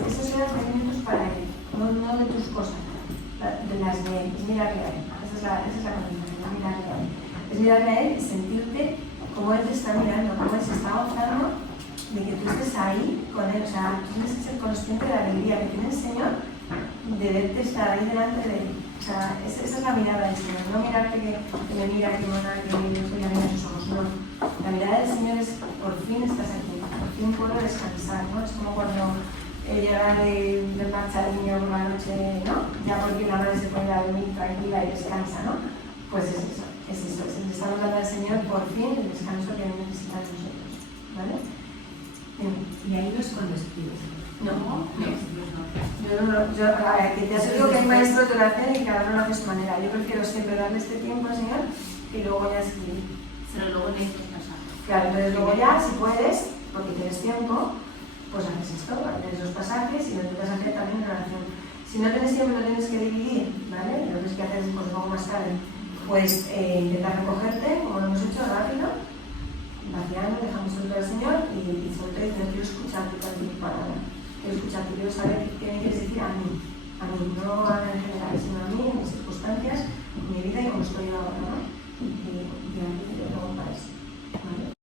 esos son los alimentos para Él, no de tus cosas, de las de Él, es mirarle a Él. Esa es la condición, es mirarle a Él. Es mirarle a Él y sentirte como Él te está mirando, como Él se está gozando de que tú estés ahí con Él. O sea, tú tienes que ser consciente de la alegría que tiene el Señor de verte estar ahí delante de Él. O sea, esa es la mirada del Señor, no mirarte que me mira, que mona, que estoy a sus ojos, no. La mirada del Señor es, por fin estás aquí, por fin puedo descansar, ¿no? Es como cuando llega de marcha el niño por la noche, ¿no? Ya porque una madre se pone a dormir tranquila y descansa, ¿no? Pues es eso. Le estamos dando al Señor por fin el descanso que necesita de nosotros, ¿vale? Y ahí no es con vestidos. No. Yo te aseguro que hay maestros de oración y cada uno lo hace a su manera. Yo prefiero siempre darle este tiempo al Señor y luego ya escribir. Pero luego necesitas pasar. Claro, entonces luego ya, si puedes, porque tienes tiempo, pues haces esto, haces dos pasajes y lo intentas hacer también en oración. Si no tienes tiempo, lo tienes que dividir, ¿vale? Lo tienes que hacer pues, luego más tarde. Pues intentar recogerte, como lo hemos hecho, rápido, vaciando, dejamos soltar al Señor y sobre todo decir, quiero escucharte con tu palabra, quiero escucharte, quiero saber qué me quieres decir a mí, no a en general, sino a mí, en mis circunstancias, en mi vida y como estoy ahora, ¿no? Y a mí te lo preguntas, ¿vale?